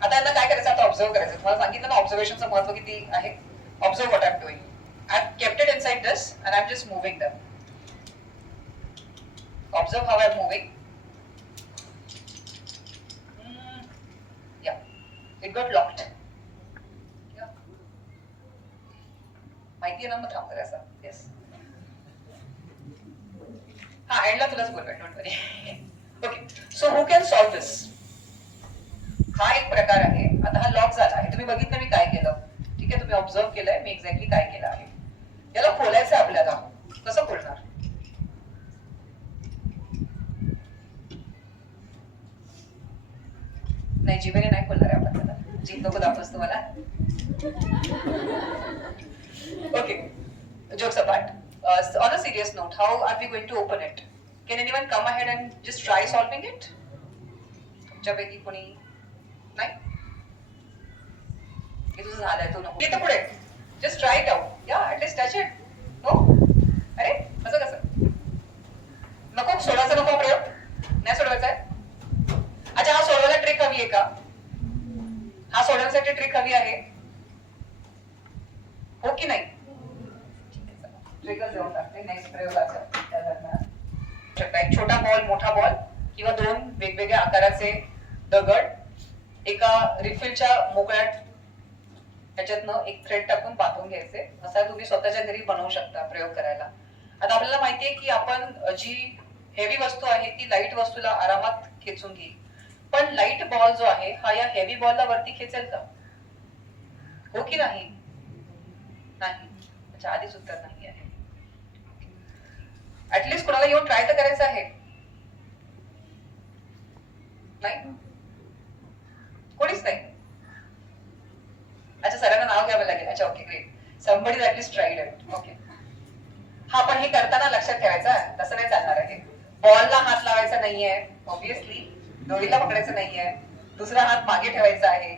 आता यांना काय करायचं आता ऑब्झर्व करायचं. तुम्हाला सांगितलं ना ऑब्झर्वेशनचं महत्व किती आहे. Observe what I am doing. I have kept it inside this and I am just moving them. Observe how I am moving. Yeah it got locked. माहिती आहे ना मग थांब करायचा. येस हा एंडला तुलाच बोलूया don't worry. Okay so who can solve this. हा एक प्रकार आहे. आता हा लॉक झाला आहे. तुम्ही बघितलं मी काय केलं. ठीक आहे तुम्ही ऑब्झर्व केलंय मी एक्झॅक्टली काय केलं आहे. याला खोलायचं आपल्याला. कसं खोलणार. नाही जिभेने नाही खोलणार आहे आपण त्याला. जीभ नको दाखवस तुम्हाला. Okay jokes apart. On a serious note, how are we going to open it? Can anyone come ahead and just try solving it? तुमच्यापैकी कोणी नाही. हे तुझं झालंय तू नको. येतं पुढे. Just try it out. Yeah, at least touch it. No? अरे असं कसं नको सोडायचं नको प्रयोग. नाही सोडवायचा आहे. अच्छा हा सोडवायला ट्रिक हवी आहे का. हा सोडवण्यासाठी ट्रिक हवी आहे हो की नाही. ट्रिगर देऊन टाकते नेक्स्ट प्रयोगाचा त्या दरम्यान. एक छोटा बॉल मोठा बॉल किंवा 2 वेगवेगळ्या आकाराचे दगड एका रिफिलच्या मोकळ्या ह्याच्यातनं एक थ्रेड टाकून बांधून घ्यायचे. असा तुम्ही स्वतःच्या घरी बनवू शकता प्रयोग करायला. आता आपल्याला माहितीये की आपण जी हेवी वस्तू आहे ती लाईट वस्तूला आरामात खेचून घेईल, पण लाईट बॉल जो आहे हा या हेवी बॉलला वरती खेचेल का? हो की नाही? नाही. त्याच्या आधीच उत्तर नाही आहे. ऍटलिस्ट कोणाला येऊन ट्राय तर करायचं आहे. नाही, कोणीच नाही. अच्छा, सरांना नाव घ्यावं लागेल. अच्छा, okay, great. Somebody at least tried it. Okay. हा, पण हे करताना लक्षात ठेवायचं, तसं नाही चालणार आहे. बॉलला हात लावायचा नाहीये, ऑब्विसली दोरीला पकडायचं नाहीये, दुसरा हात मागे ठेवायचा आहे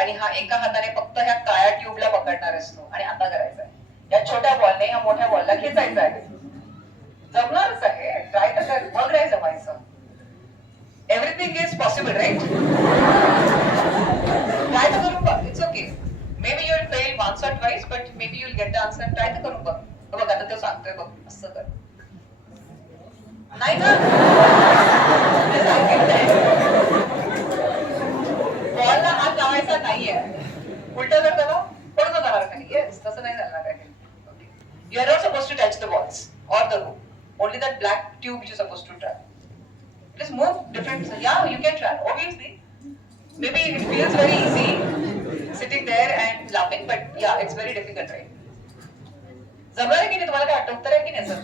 आणि हा एका हाताने फक्त ह्या काळ्या ट्यूबला पकडणार असतो आणि आता करायचा आहे. या छोट्या बॉलने ह्या मोठ्या बॉलला खेचायचं आहे. जमणारच आहे, ट्राय तर कर, मग नाही जमायचं. Everything is possible, right? Try तर करून बघ, it's okay. Maybe you will fail once or twice, but maybe you will get the answer. Try तर करून बघ. बघ आता तो सांगतोय, बघ असं कर. नाही का? बॉलला हात लावायचा नाहीये. उलट जर त्याला पडून जाणार खाली. येस, तसं नाही चालणार आहे. You are not supposed to touch the balls or the rope. Only that black tube which you're supposed to try. Just move different. Yeah, you can try. Obviously, maybe it feels very easy sitting there and laughing, but yeah, it's very difficult, right? जमणार आहे की नाही तुम्हाला? काय वाटतं, उत्तर आहे की नाही सर?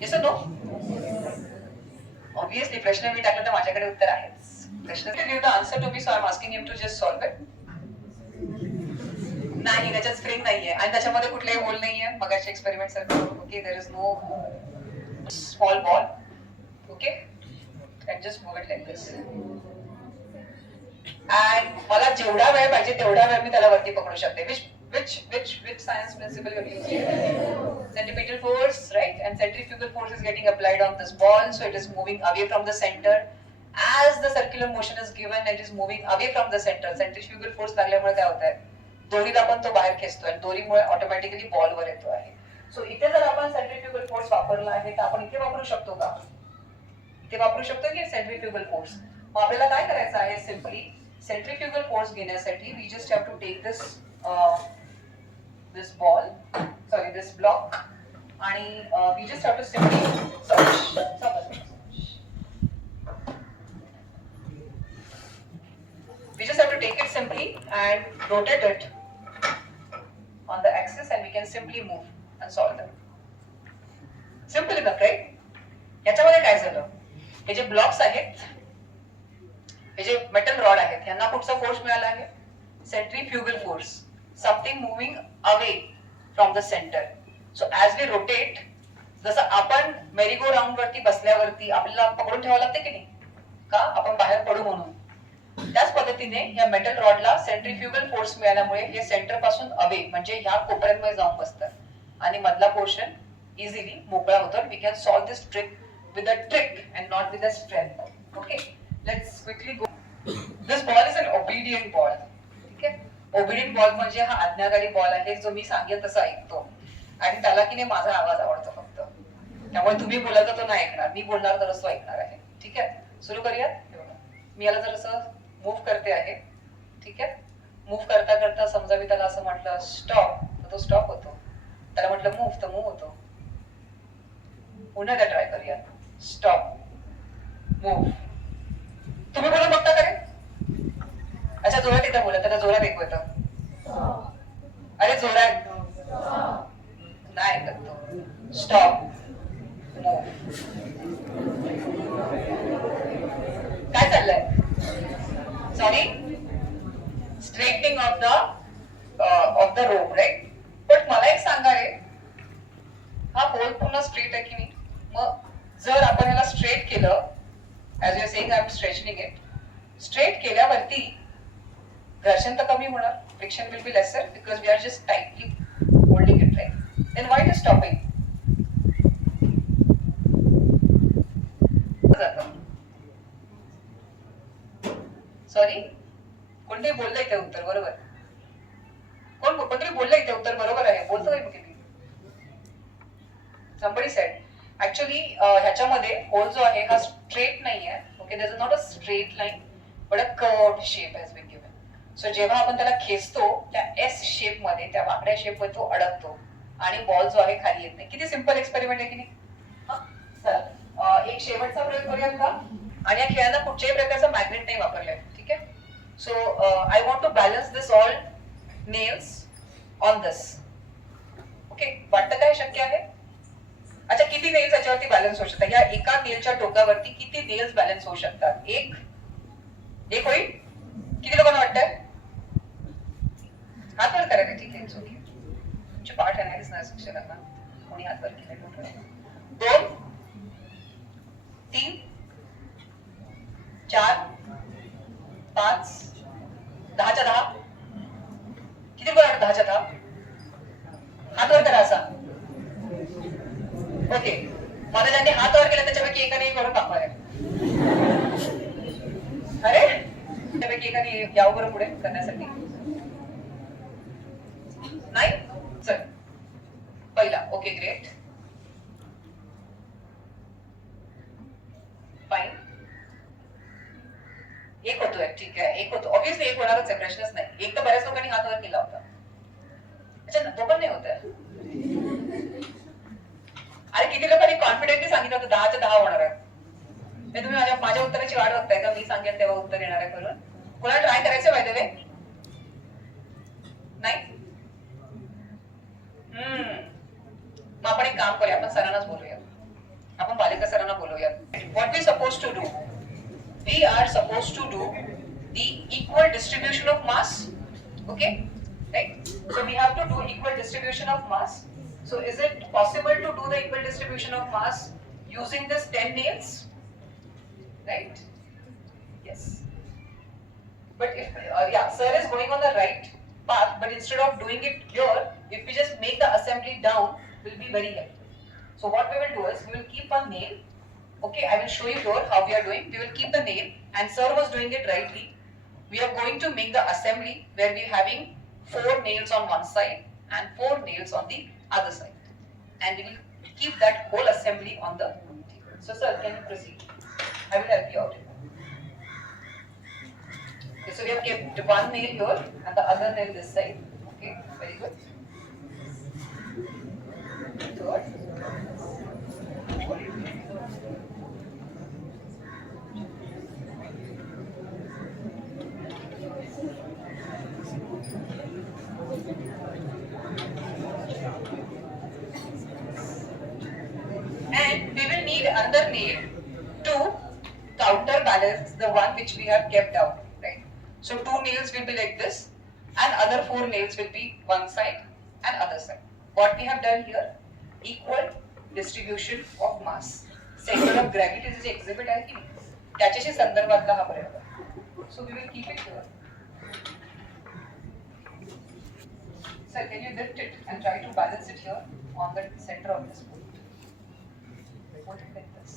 Yes no? ऑब्विसली प्रश्न मी टाकला तर माझ्याकडे उत्तर आहेच. प्रश्न give the answer to me, so I am asking him to just solve it. नाही, त्याच्यात स्प्रिंग नाहीये आणि त्याच्यामध्ये कुठलाही होल नाहीये. मगाच्या एक्सपेरिमेंट सारखं. Okay, there is no small ball. Okay, and just move it like this. And मला जेवढा वेळ पाहिजे तेवढा वेळ मी त्याला वरती पकडू शकते. Which science principle you're using? Centripetal force, right? And centrifugal force is getting applied on this ball, so it is moving away from the center. As the circular motion is given, it is moving away from the center. Centrifugal force लागल्यामुळे काय होत आहे? दोरीला पण तो बाहेर खेचतोय आणि दोरीमुळे automatically बॉलवर येतो आहे. सो इथे जर आपण सेंट्रिफ्युगल फोर्स वापरला आहे तर आपण इथे वापरू शकतो का? इथे वापरू शकतो की सेंट्रिफ्युगल फोर्स? मग आपल्याला काय करायचं आहे? सिम्पली सेंट्रिफ्युगल फोर्स घेण्यासाठी we just have to take this ball, sorry, this block, and we just have to simply we just have to take it simply and rotate it on the axis, and we can simply move and solve them. Simple enough, right? याच्यामध्ये काय झालं? हे जे blocks आहेत, हे जे metal rod आहेत, यांना कुठचा फोर्स मिळाला आहे? Centrifugal force. Something moving away from the center. So as we rotate, जसं आपण मेरी गो राऊंड वरती बसल्यावरती आपल्याला पकडून ठेवावं लागते की नाही का? आपण बाहेर पडू म्हणून. त्याच पद्धतीने या मेटल रॉडला सेंट्रिफ्युगल फोर्स मिळाल्यामुळे हे सेंटर पासून अवे म्हणजे ह्या कोपऱ्यांमध्ये जाऊन बसतात आणि मधला पोर्शन इझिली मोकळा होतो. We can solve this trick with a trick and not with a strength. Okay, let's quickly go. This ball is an obedient ball. ठीक आहे, ओबिडियंट बॉल म्हणजे हा आज्ञाकारी बॉल आहे जो मी सांगेल तसं ऐकतो आणि त्याला की नाही माझा आवाज आवडतो फक्त. त्यामुळे तुम्ही बोला तर तो नाही ऐकणार, मी बोलणार तरच तो ऐकणार आहे. ठीक आहे, सुरू करूयात. मी याला जर असं मूव्ह करते आहे. ठीक आहे, मूव्ह करता करता समजा मी त्याला असं म्हटलं स्टॉप तर तो स्टॉप होतो. त्याला म्हटलं मूव्ह तर मूव्ह होतो. पुन्हा एकदा ट्राय करूया. Stop, move. तुम्ही बोलून बघता का रे? अच्छा, जोरात एकदा बोला, त्याला जोरात ऐकू येतं. अरे जोरात नाही ऐकत तो. Stop, move. काय चाललंय? Sorry, straightening of the rope, right? But मला एक सांगा रे, हा होल पूर्ण स्ट्रेट आहे की नाही? मग जर आपण याला स्ट्रेट केलं, as you are saying I am stretching it, straight केल्यावरती घर्षण तर कमी होणार, friction will be lesser because we are just tightly holding it, right? Then why it is stopping? Sorry, कोणतरी बोललंय ते उत्तर बरोबर? कोणतरी बोललंय ते उत्तर बरोबर आहे. बोलतो काय किती? somebody said. Actually ह्याच्यामध्ये होल जो आहे हा स्ट्रेट नाहीये. Okay, there is not a straight line. but a curved shape has been given. So जेव्हा आपण त्याला खेचतो त्या एस शेप मध्ये, त्या वाकड्या शेप मध्ये तो अडकतो आणि बॉल जो आहे खाली येत नाही. किती सिंपल एक्सपेरिमेंट आहे की नाही? चला एक शेवटचा प्रयोग करूयात का? आणि या खेळांना कुठच्याही प्रकारचा मॅग्नेट नाही वापरलाय. ठीक आहे. So I want to balance this all nails on this. Okay, वाटतं काय शक्य आहे? अच्छा, किती नेल्स याच्यावरती बॅलन्स होऊ शकतात? या एका नेलच्या टोकावरती किती नेल्स बॅलन्स होऊ शकतात? एक होईल? किती लोकांना वाटतंय? हात वर करायला. ठीक आहे, ओके. तुमचे पाठ अनालिसिस नाही शिक्षकांना कोणी हात वर केले? 2 3 4 5 10च्या 10. किती लोक वाटत 10च्या 10? हात वर करा असा. ओके, मला ज्यांनी हात वर केला त्याच्यापैकी एकाने करून दाखवा. अरे, त्यापैकी एकाने यावं बरं पुढे करण्यासाठी. नाही, चल पहिला. Okay, great, fine. एक होतोय. ठीक आहे, एक होतो. ऑब्विसली एक होणारच आहे, प्रश्नच नाही. एक तर बऱ्याच लोकांनी हात वर केला होता. अच्छा, तो पण नाही होत आहे. अरे, किती लोकांनी कॉन्फिडेंटली सांगितलं होतं 10च्या 10 होणार आहे. तुम्ही माझ्या उत्तराची वाट बघताय का? मी सांगेन तेव्हा उत्तर येणार आहे करून. कोणाला ट्राय करायचं बाय द वे? नाही. मग आपण एक काम करूया, आपण सरांनाच बोलूया. आपण बालिका सरांना बोलूया. What we suppose to do? We are suppose to do the equal distribution of mass. Okay, right? So we have to do equal distribution of mass. So is it possible to do the equal distribution of mass using this 10 nails? Right? Yes. But if yeah, sir is going on the right path, but instead of doing it here, if we just make the assembly down, will be very helpful. So what we will do is we will keep a nail. Okay, I will show you here how we are doing. We will keep the nail, and sir was doing it rightly. We are going to make the assembly where we are having 4 nails on one side and 4 nails on the other side, and we will keep that whole assembly on the table. So sir, can you proceed? I will help you out. Okay, so we have kept one nail here and the other nail this side. Okay, very good. Third. And we will need another nail to counterbalance the one which we have kept out, right? So 2 nails will be like this, and other 4 nails will be one side and other side. What we have done here, equal distribution of mass. Center of gravity is exhibit आहे की नाही? त्याच्याशी संदर्भातला हा प्रयोग आहे. So we will keep it here. Sir, can you lift it and try to balance it here on the center of this board? Hold it like this.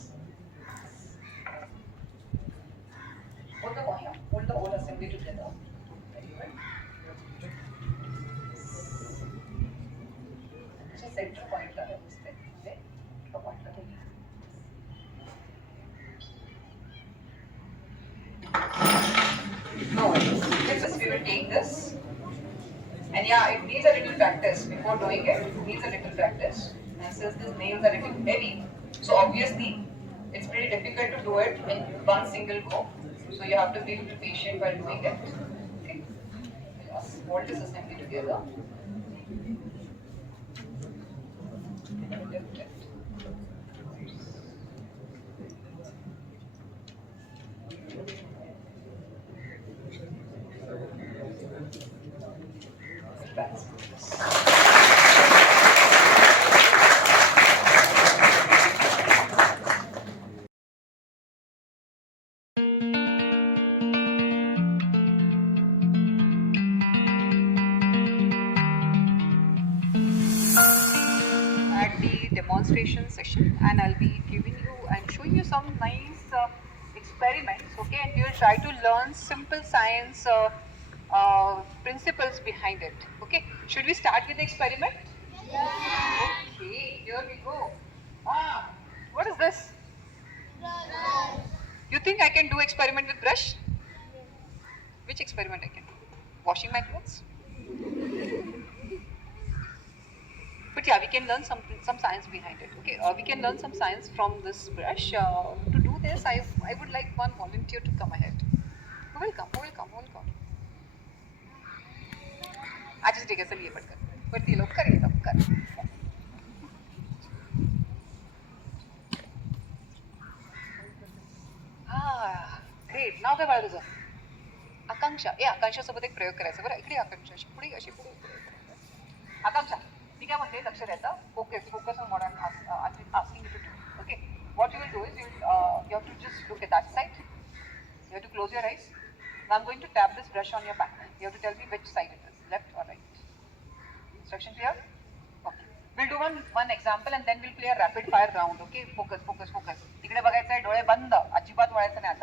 Hold the coin, hold the whole assembly together. Very good. अच्छा, center point ला है इसपे, ले, इसका point ला देंगे. No worries. This we will take this. And yeah, it needs a little practice before doing it. It needs a little practice. And since these nails are a little heavy, so obviously it's pretty difficult to do it in one single go. So you have to be a little patient while doing it. Okay. Just hold this assembly together. Lift it. At the demonstration session, and I'll be giving you and showing you some nice experiments, okay, and you will try to learn simple science principles behind it. Okay, should we start with the experiment? Yeah. Okay, here we go. What is this? Brush. You think I can do experiment with brush? Which experiment I can do? Washing my clothes? But yeah, we can learn some science behind it. Okay, we can learn some science from this brush. To do this, I would like one volunteer to come ahead. Who will come? Who will come? Who will come? आजच ठीक आहे चल ये पटकन वरती लवकर ये लवकर ग्रेट नाव काय बाळा तुझं आकांक्षा आकांक्षासोबत एक प्रयोग करायचा बरं इकडे आकांक्षा अशी पुढे आकांक्षा मी काय म्हणते लक्ष द्यायचं focus on what I am asking you to do okay what you will do is you have to just look at that side you have to close your eyes Now I'm going to tap this brush on your back. You have to tell me which side it is, left or right. Instruction clear? Okay. We'll do one example and then we'll play a rapid fire round. Okay? Focus. तिकडे बघायचं आहे डोळे बंद अजिबात वळायचं नाही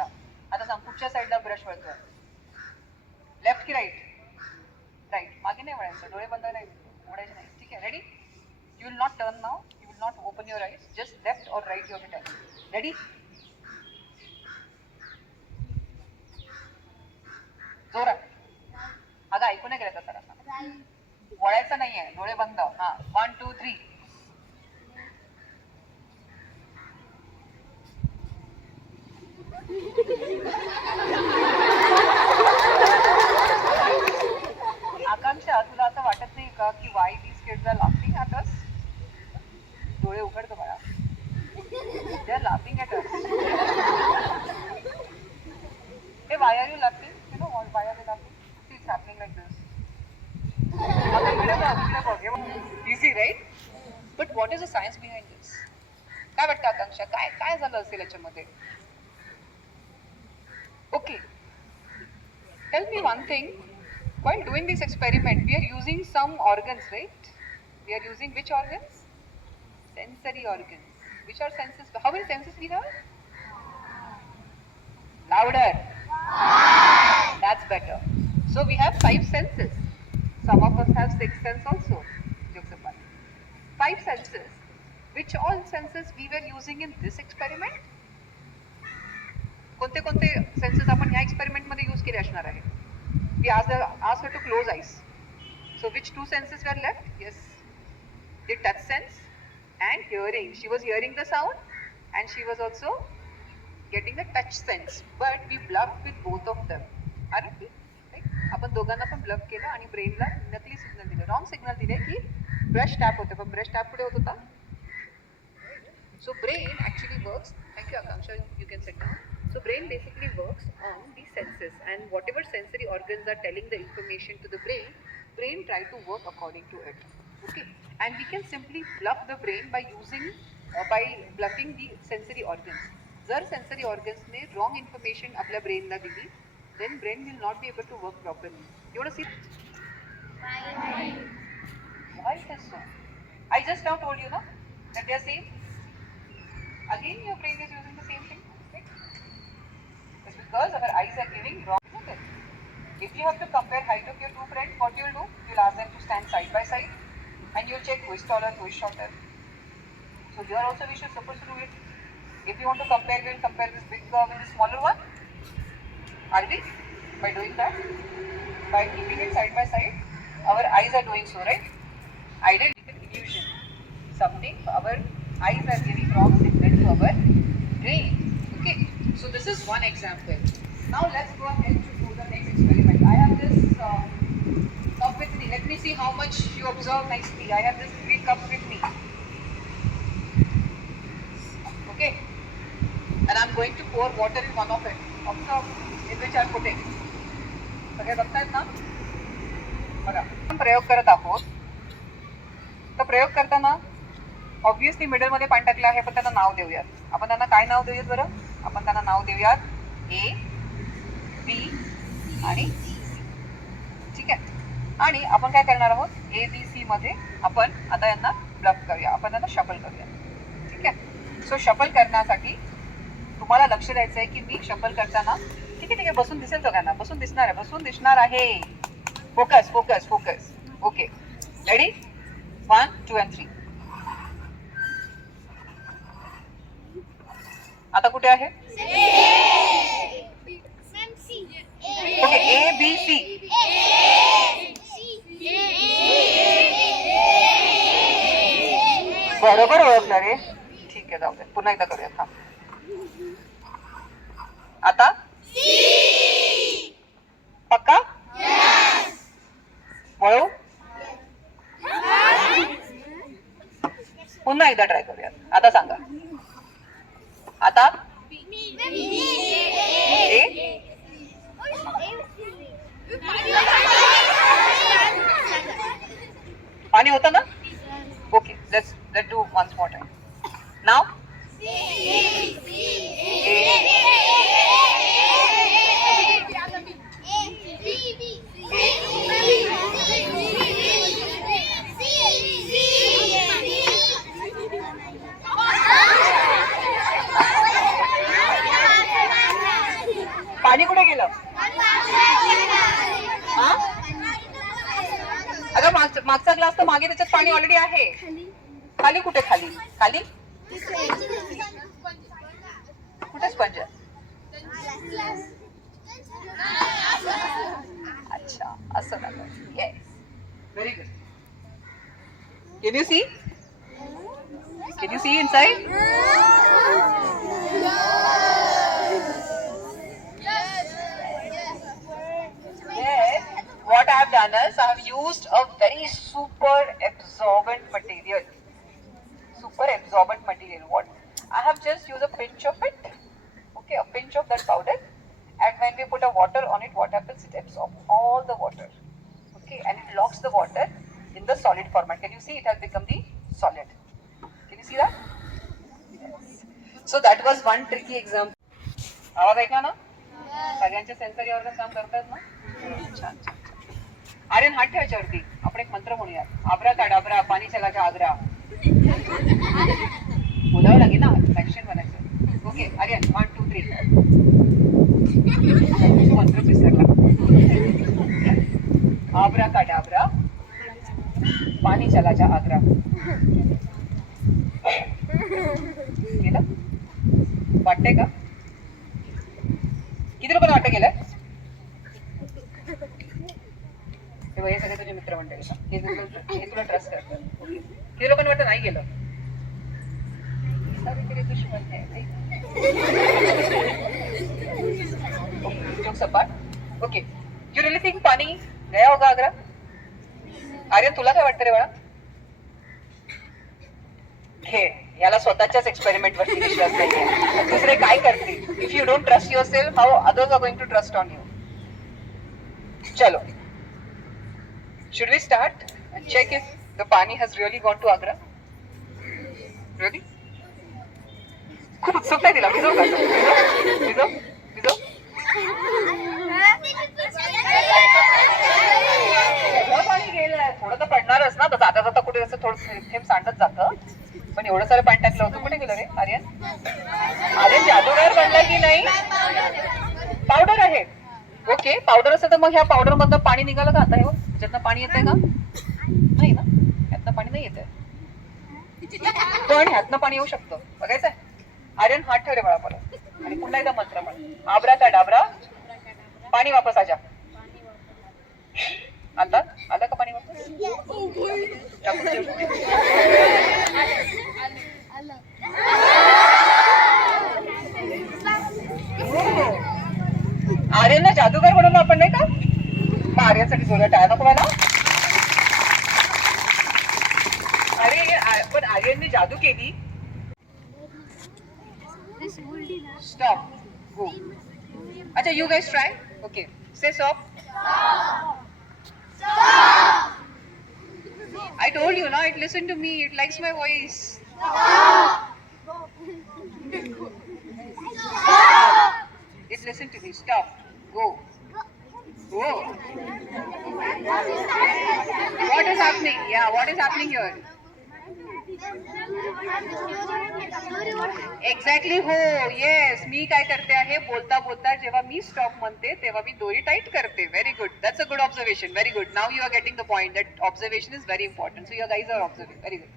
आता सांग कुठच्या साईडला ब्रश वळतोय लेफ्ट की राईट राईट मागे नाही वळायचं डोळे बंद नाही वळायचे नाही ठीक आहे ready you will not turn now you will not open your eyes just left or right you have to tell ready जोरात अगं ऐकू नाही गेलं सर वळायचं नाहीये डोळे बंद हा 1 2 3 आकांक्षा तुला असं वाटत नाही का की why these kids are laughing at us डोळे उघड बाळा they are laughing at us hey why are you laughing You know why are they laughing? See, it's happening like this. Easy, right? But what is the science behind this? काय वाटतं आकांक्षा काय झालं असेल याच्यामध्ये Okay. Tell me one thing. While doing this experiment, we are using some organs, right? We are using which organs? Sensory organs. Which are senses? How many senses we have? Louder. That's better. So we have 5 senses. Some of us have 6th sense also. Jokes apart. 5 senses. Which all senses we were using in this experiment? कोणते senses आपण ह्या experiment मध्ये use केले असणार आहे? We asked her to close eyes. So which 2 senses were left? Yes. The touch sense and hearing. She was hearing the sound and she was also getting the touch sense. But we bluffed with both of them. Aren't we? Right? आपण दोघांना पण bluff केलं आणि ब्रेनला नकली signal दिले wrong signal दिले की brush tap होतं पण ब्रश टॅप पुढे होत होता so brain actually works thank you Akanksha you can set down so brain basically works on the senses and whatever sensory organs are telling the information to the brain try to work according to it okay and we can simply bluff the brain by bluffing the sensory organs जर sensory ऑर्गन्सने wrong information आपल्या ब्रेनला दिली then brain will not be able to work properly. You want to see? Why is that so? I just now told you, no, that they are same. Again, your brain is using the same thing. Right? It's because our eyes are giving wrong, isn't it? If you have to compare height of your 2 friends, what you will do? You will ask them to stand side by side, and you will check who is taller, who is shorter. So here also we should supposed to do it. If you want to compare, we will compare this big with the smaller one. Are we? By doing that? By keeping it side by side? Our eyes are doing so, right? Ideal is an illusion. Something, our eyes are giving wrong signal to our brain. Okay? So this is one example. Now let's go ahead to do the next experiment. I have this cup with me. Let me see how much you observe nicely. I have this big cup with me. Okay? And I'm going to pour water in one of it. Observe. In which I'm putting. सगळे बघतायत ना बघा आपण प्रयोग करत आहोत तर प्रयोग करताना ऑब्व्हियसली मिडल मध्ये पाणी टाकलं आहे पण त्यांना नाव देऊयात आपण त्यांना काय नाव देऊयात बरं आपण त्यांना नाव देऊयात ए बी आणि ठीक आहे आणि आपण काय करणार आहोत ए बी सी मध्ये आपण आता यांना ब्लफ करूया आपण त्यांना शफल करूया ठीक आहे सो शफल करण्यासाठी तुम्हाला लक्ष द्यायचं आहे की मी शफल करताना ठीक आहे बसून दिसेल सगळ्यांना बसून दिसणार आहे फोकस ओके रेडी 1 2 and 3 आता कुठे आहे ओके ए बी सी. बरोबर ओळखलं रे. ठीक आहे, जाऊ दे, पुन्हा एकदा करूया. थांब. आता पक्का वळू. पुन्हा एकदा ट्राय करूया. आता सांगा. आता ए पाणी होतं ना. Okay, let's do once more time. Now पाणी कुठे गेलं? हा? अगं मागचा ग्लास तर मागे, त्याच्यात पाणी ऑलरेडी आहे. खाली कुठे? खाली खाली कुठे स्पंज? अच्छा, असं ना. Very good. Can you see? Can you see inside? Yes. What I have done is I have used a very super absorbent material. Super absorbent material. What? I have just used a pinch of it. Okay, a pinch of that powder. And when we put a water on it, what happens? It absorbs all the water. Okay, and it locks the water in the solid format. Can you see? It has become the solid. Can you see that? Yes. So that was one tricky example. आवाज ऐकला ना? सगळ्यांच्या sensory organ काम करतात ना? छान छान. आर्यन, हात ठेवायच्यावरती आपण एक मंत्र म्हणूया. आबरा काडाबरा पाणी चलाच्या आग्रा. बोलावं लागेल ना, ऍक्शन बनायचं. ओके आर्यन, 1 2 3. मंत्र विसरला. आबरा काडाबरा पाणी चलाच्या आग्रा. गेलं? वाटतंय का? किती लोकांना वाटतं गेलंय? हे सगळे तुझे मित्र मंडळी हे तुला ट्रस्ट करतात. किती लोकांना वाटतं नाही गेलं? दुश्मन आहे. सपाट. ओके, यू रियली थिंक पाणी गया होगा आग्रा? आर्यन, तुला काय वाटतं रे बाळा? हे याला स्वतःच्याच एक्सपेरिमेंट वरती विश्वास नाहीये. दुसरे काय करतील? If you don't trust yourself, how others are going to trust on you? चलो, should we start and check if the pani has really gone to Agra? Really? खूप उत्सुकता आहे तिला. भिजव का? भिजव भिजव. पाणी गेलंय. थोडं तर पडणारच ना. जाता जाता कुठे असं थोडं थेंब सांडत जातं. पण एवढं सारं पाणी टाकलं होतं. कुठे गेलं रे आर्यन? आर्यन जादूगार बनला की नाही? पावडर आहे. ओके, पावडर असेल तर मग ह्या पावडर मधनं पाणी निघालं का? आता हे ज्यातनं पाणी येतंय का? नाही ना, ह्यातनं पाणी नाही येतंय. पण ह्यातनं पाणी येऊ शकतं. बघायचंय? आर्यन, हात ठेव रे बाळा परत. आणि पुन्हा एकदा मंत्र म्हण. आबरा का डाबरा पाणी वापस आजा. आता आलं का पाणी वापस? आर्यनला जादूगार बनवलं आपण, नाही का? मग आर्यनसाठी जोरात टाळ्या नको मला? अरे पण आर्यनने जादू केली. स्टॉप, गो. अच्छा, you guys try. Okay, say stop. I told you, now it listened to me. It likes my voice. It listened to me. Stop. Go. Go. What is happening? Yeah, what is happening here? Exactly. हो, yes. मी काय करते आहे, बोलता बोलता जेव्हा मी stop म्हणते तेव्हा मी दोरी टाईट करते. Very good. That's a good observation. Very good. Now you are getting the point that observation is very important. So your guys are observing. Very good.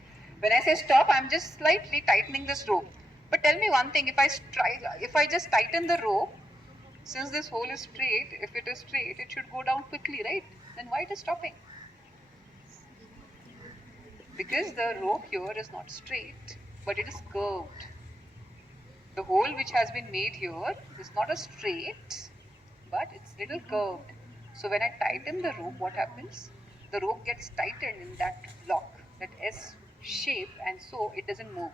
When I say stop, I'm just slightly tightening this rope. But tell me one thing, if I just tighten the rope, Since this hole is straight, if it is straight, it should go down quickly, right? Then why it is stopping? Because the rope here is not straight, but it is curved. The hole which has been made here is not a straight, but it's little curved. So when I tighten the rope, what happens? The rope gets tightened in that lock, that S shape, and so it doesn't move.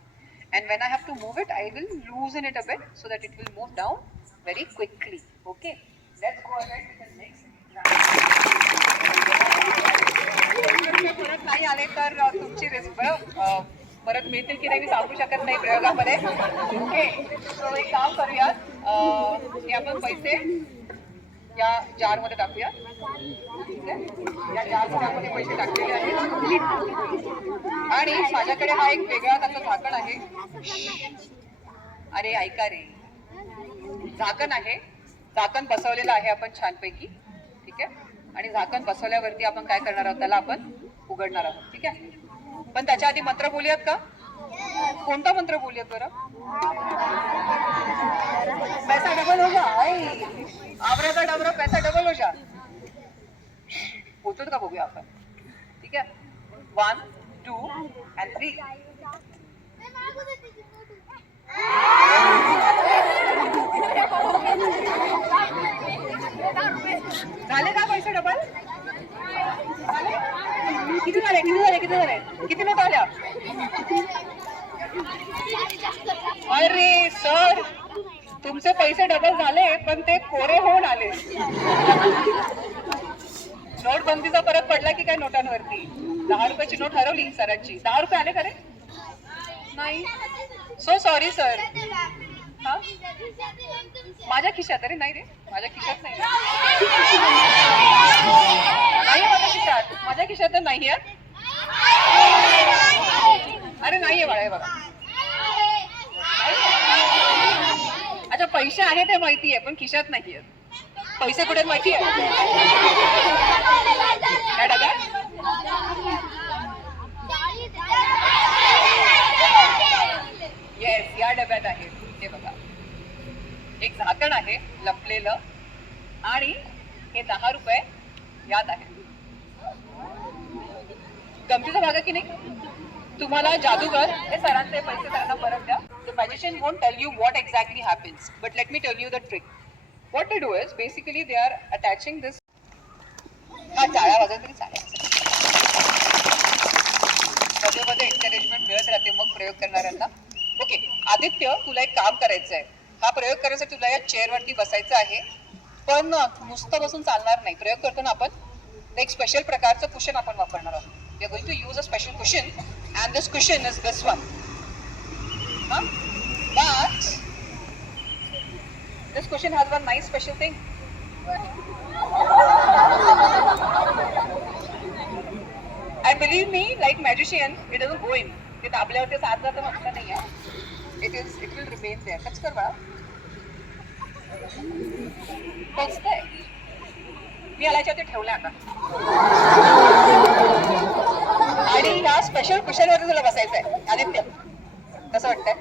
And when I have to move it, I will loosen it a bit so that it will move down very quickly. Okay, let's go ahead with the next example. परत नाही आले तर तुमची परत मिळतील की नाही मी सांगू शकत नाही प्रयोगामध्ये. ओके, सो एक काम करूयात, हे आपण पैसे या जार मध्ये टाकूया. ठीक आहे, या जार मध्ये पैसे टाकलेले आहेत आणि माझ्याकडे हा एक वेगळा त्याचं झाकण आहे. अरे ऐका रे, झाकण आहे, झाकण बसवलेलं आहे आपण छानपैकी. ठीक आहे, आणि झाकण बसवल्यावरती आपण काय करणार आहोत, त्याला आपण उघडणार आहोत. ठीक आहे, पण त्याच्या आधी मंत्र बोलूयात का? कोणता मंत्र बोलूयात बरं? पैसा डबल हो जा, आवराचा डबरा पैसा डबल हो जा. बोलतो का बघूया आपण. ठीक आहे, 1 2 and 3. झाले का पैसे डबल? किती झाले किती झाले किती झाले किती नोट आल्या? अरे सर, तुमचे पैसे डबल झाले पण ते कोरे होऊन आले. नोटबंदीचा फरक पडला की काय नोटांवरती? 10 रुपयाची नोट हरवली सरांची. 10 रुपये आले का रे? नाही. So sorry sir. हा, माझ्या खिशात. अरे नाही रे, माझ्या खिशात नाही माझ्या खिशात. माझ्या खिशात तर नाहीये. अरे नाहीये बाळा, हे बघा. अच्छा, पैसे आहे ते माहिती आहे पण खिशात नाहीये. पैसे कुठे माहिती आहे? काय टाका? येस, या डब्यात आहे. हे बघा, एक झाकण आहे लपलेलं आणि हे 10 रुपये यात आहे. गमतीचा भाग आहे की नाही? तुम्हाला जादूगर हे सरांचे पैसे सरांना परत द्या. The magician won't tell you what exactly happens, but let me tell you the trick. What they do is basically they are attaching this. हा टाळ्या वाजवत तरी चालेल. मध्ये मध्ये एन्करेजमेंट मिळत राहते मग प्रयोग करणाऱ्यांना. ओके आदित्य, तुला एक काम करायचं आहे. हा प्रयोग करायसाठी तुला या चेअरवरती बसायचं आहे, पण नुसतं बसून चालणार नाही. प्रयोग करताना आपण एक स्पेशल प्रकारचं कुशन आपण वापरणार आहोत. We are going to use a special cushion and this cushion is this one. But this cushion has one nice special thing. And believe me, like magician, it doesn't go in. ते दाबल्यावरती साथ जातं म्हटलं नाही आहे. It will remain there. Touch कर बाळा. पोचतंय. मी याच्यावरती ठेवलंय आता. आणि या स्पेशल कुशनवरती तुला बसायचं आहे आदित्य. कसं वाटतंय?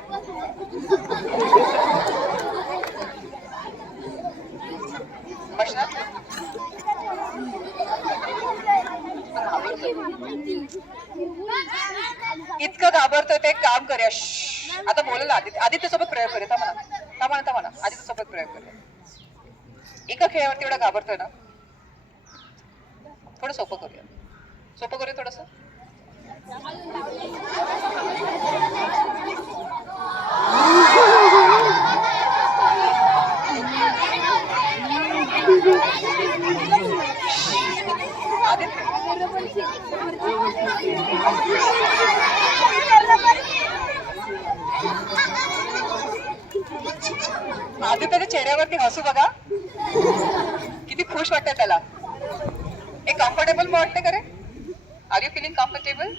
बसणार? इतकं घाबरतोय ते काम करूया. आता बोलला आदित्य सोबत प्रयोग करूया. म्हणा आदित्य सोबत प्रयोग करूया. एका खेळावरती एवढा घाबरतोय ना, थोडं सोपं करूया थोडस. आदित्यच्या चेहऱ्यावरती हसू बघा, किती खुश वाटतंय त्याला. एक कम्फर्टेबल वाटतंय का रे? Are you feeling comfortable?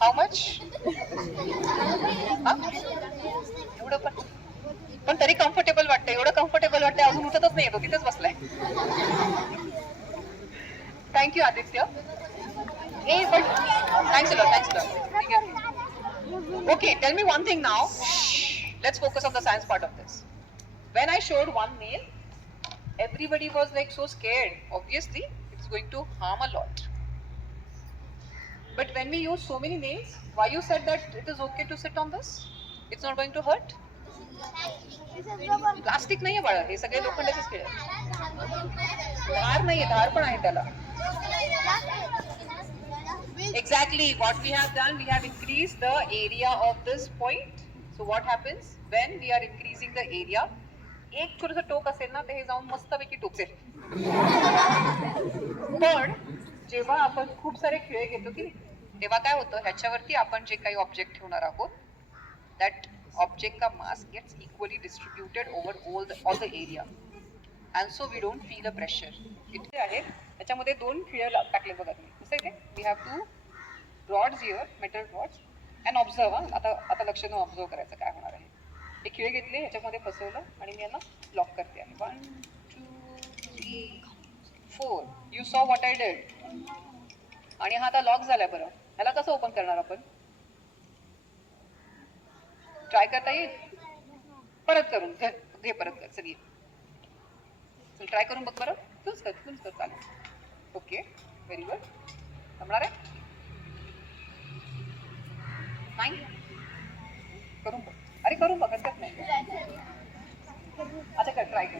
How much? एवढं पण तरी कम्फर्टेबल वाटतंय. एवढं कम्फर्टेबल वाटतंय अजून उठतच नाही, तो तिथेच बसलाय. Thank you Aditya. but thanks a lot. Okay, tell me one thing now. Let's focus on the science part of this. When I showed one nail, everybody was like so scared. Obviously, it's going to harm a lot. But when we use so many names, why you said that it is okay to sit on this? It's not going to hurt? Plastic नाही आहे बाळा, हे सगळे लोखंडाचेच खेळ आहेत. धार नाहीये, धार पण आहे त्याला. Exactly what we have done, we have increased the area of this point. So what happens when we are increasing the area? एक छोटंसं टोक असेल ना, ते हे जाऊन मस्तपैकी टोचेल. पण जेव्हा आपण खूप सारे खिळे घेतो की नाही, तेव्हा काय होतं, ह्याच्यावरती आपण जे काही ऑब्जेक्ट ठेवणार आहोत, that object का mass gets equally distributed over all the area, and so we don't feel a pressure. इथे आहे, त्याच्यामध्ये दोन खिळे टाकले बघा तुम्ही. कसं इथे we have two rods here, metal rods, and observe. आता लक्ष देऊन ऑब्झर्व करायचं काय होणार आहे. हे खिळे घेतले, ह्याच्यामध्ये फसवलं आणि मी यांना लॉक करते आहे. 1 2 3 4. You saw what I did. आणि हा आता लॉक झालाय. बरं, ह्याला कसं ओपन करणार आपण? ट्राय करता येईल? परत करून घे, परत कर. चल ये, चल ट्राय करून बघ बरं. तूच कर चालेल. Okay, very good. जमणार आहे? नाही करून बघ. अरे करून बघ, हरकत नाही. अच्छा कर, ट्राय कर.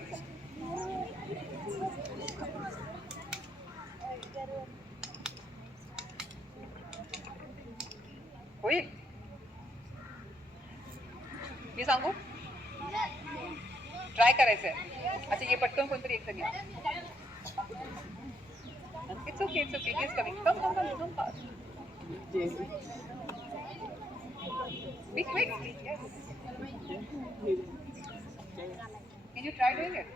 होईल? मी सांगू? ट्राय करायचंय. अच्छा ये पटकन कोणतरी एक जण या. It's okay, it's okay. Is coming. Come fast. Quick. Yes. Can you try doing it?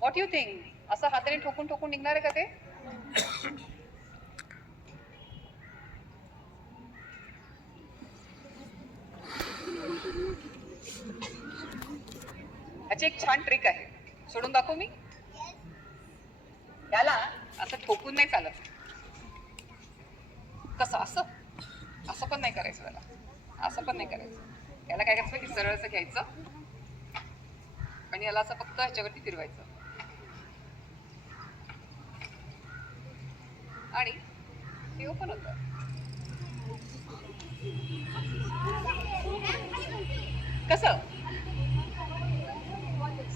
What do you think? असं हाताने ठोकून निघणार आहे का ते? ह्याची एक छान ट्रिक आहे. सोडून दाखवू मी? याला असं ठोकून नाही चालत. कसं? असं पण नाही करायचं त्याला. असं पण नाही करायचं. याला काय करायचं की सरळ असं घ्यायचं आणि याला असं फक्त ह्याच्यावरती फिरवायचं आणि हे ओपन होतं. कसं?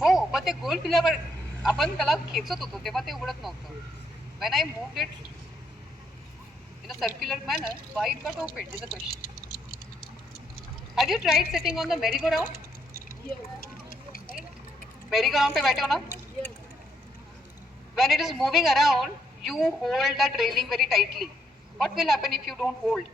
हो, पण ते गोल पिल्यावर आपण त्याला खेचत होतो तेव्हा ते उघडत नव्हतं. When I moved it in a circular manner, why it got opened is the question. Have you tried sitting on the merry-go-round? Merry-go-round पे बैठे हो ना? When it is moving around, you hold that railing very tightly. What will happen if you don't hold?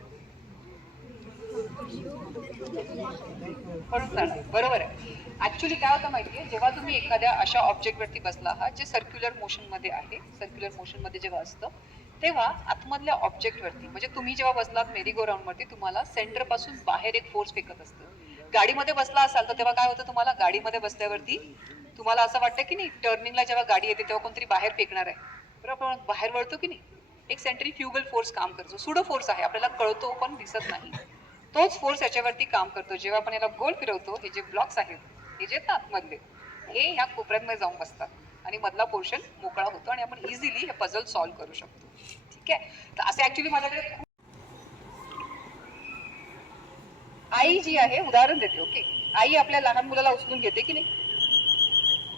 बरोबर आहे. Actually काय होतं माहितीये, जेव्हा तुम्ही एखाद्या अशा ऑब्जेक्ट वरती बसला आहात जे सर्क्युलर मोशन मध्ये आहे, सर्क्युलर मोशन मध्ये जेव्हा असतं तेव्हा आतमधल्या ऑब्जेक्ट वरती, म्हणजे तुम्ही जेव्हा बसलात मेरी गो राऊंड वरती, तुम्हाला सेंटर पासून बाहेर एक फोर्स फेकत असतं. गाडीमध्ये बसला असाल तर तेव्हा काय होतं, तुम्हाला गाडीमध्ये बसल्यावरती तुम्हाला असं वाटतं की नाही, टर्निंगला जेव्हा गाडी येते तेव्हा कोणतरी बाहेर फेकणार आहे, बरोबर? आपण बाहेर वळतो की नाही, एक सेंट्रीफ्युगल फोर्स काम करतो. सुडो फोर्स आहे, आपल्याला कळतो पण दिसत नाही. तोच फोर्स याच्यावरती काम करतो. जेव्हा आपण याला गोल फिरवतो, हे जे ब्लॉक्स आहेत, हे जे आतमधले, हे ह्या कोपऱ्यांमध्ये जाऊन बसतात आणि मधला पोर्शन मोकळा होतो आणि आपण इझिली हे पझल सॉल्व्ह करू शकतो. ठीक आहे. तर असे ऍक्च्युली माझ्याकडे आई जी आहे, उदाहरण देते. ओके, आई आपल्या लहान मुलाला उचलून घेते की नाही,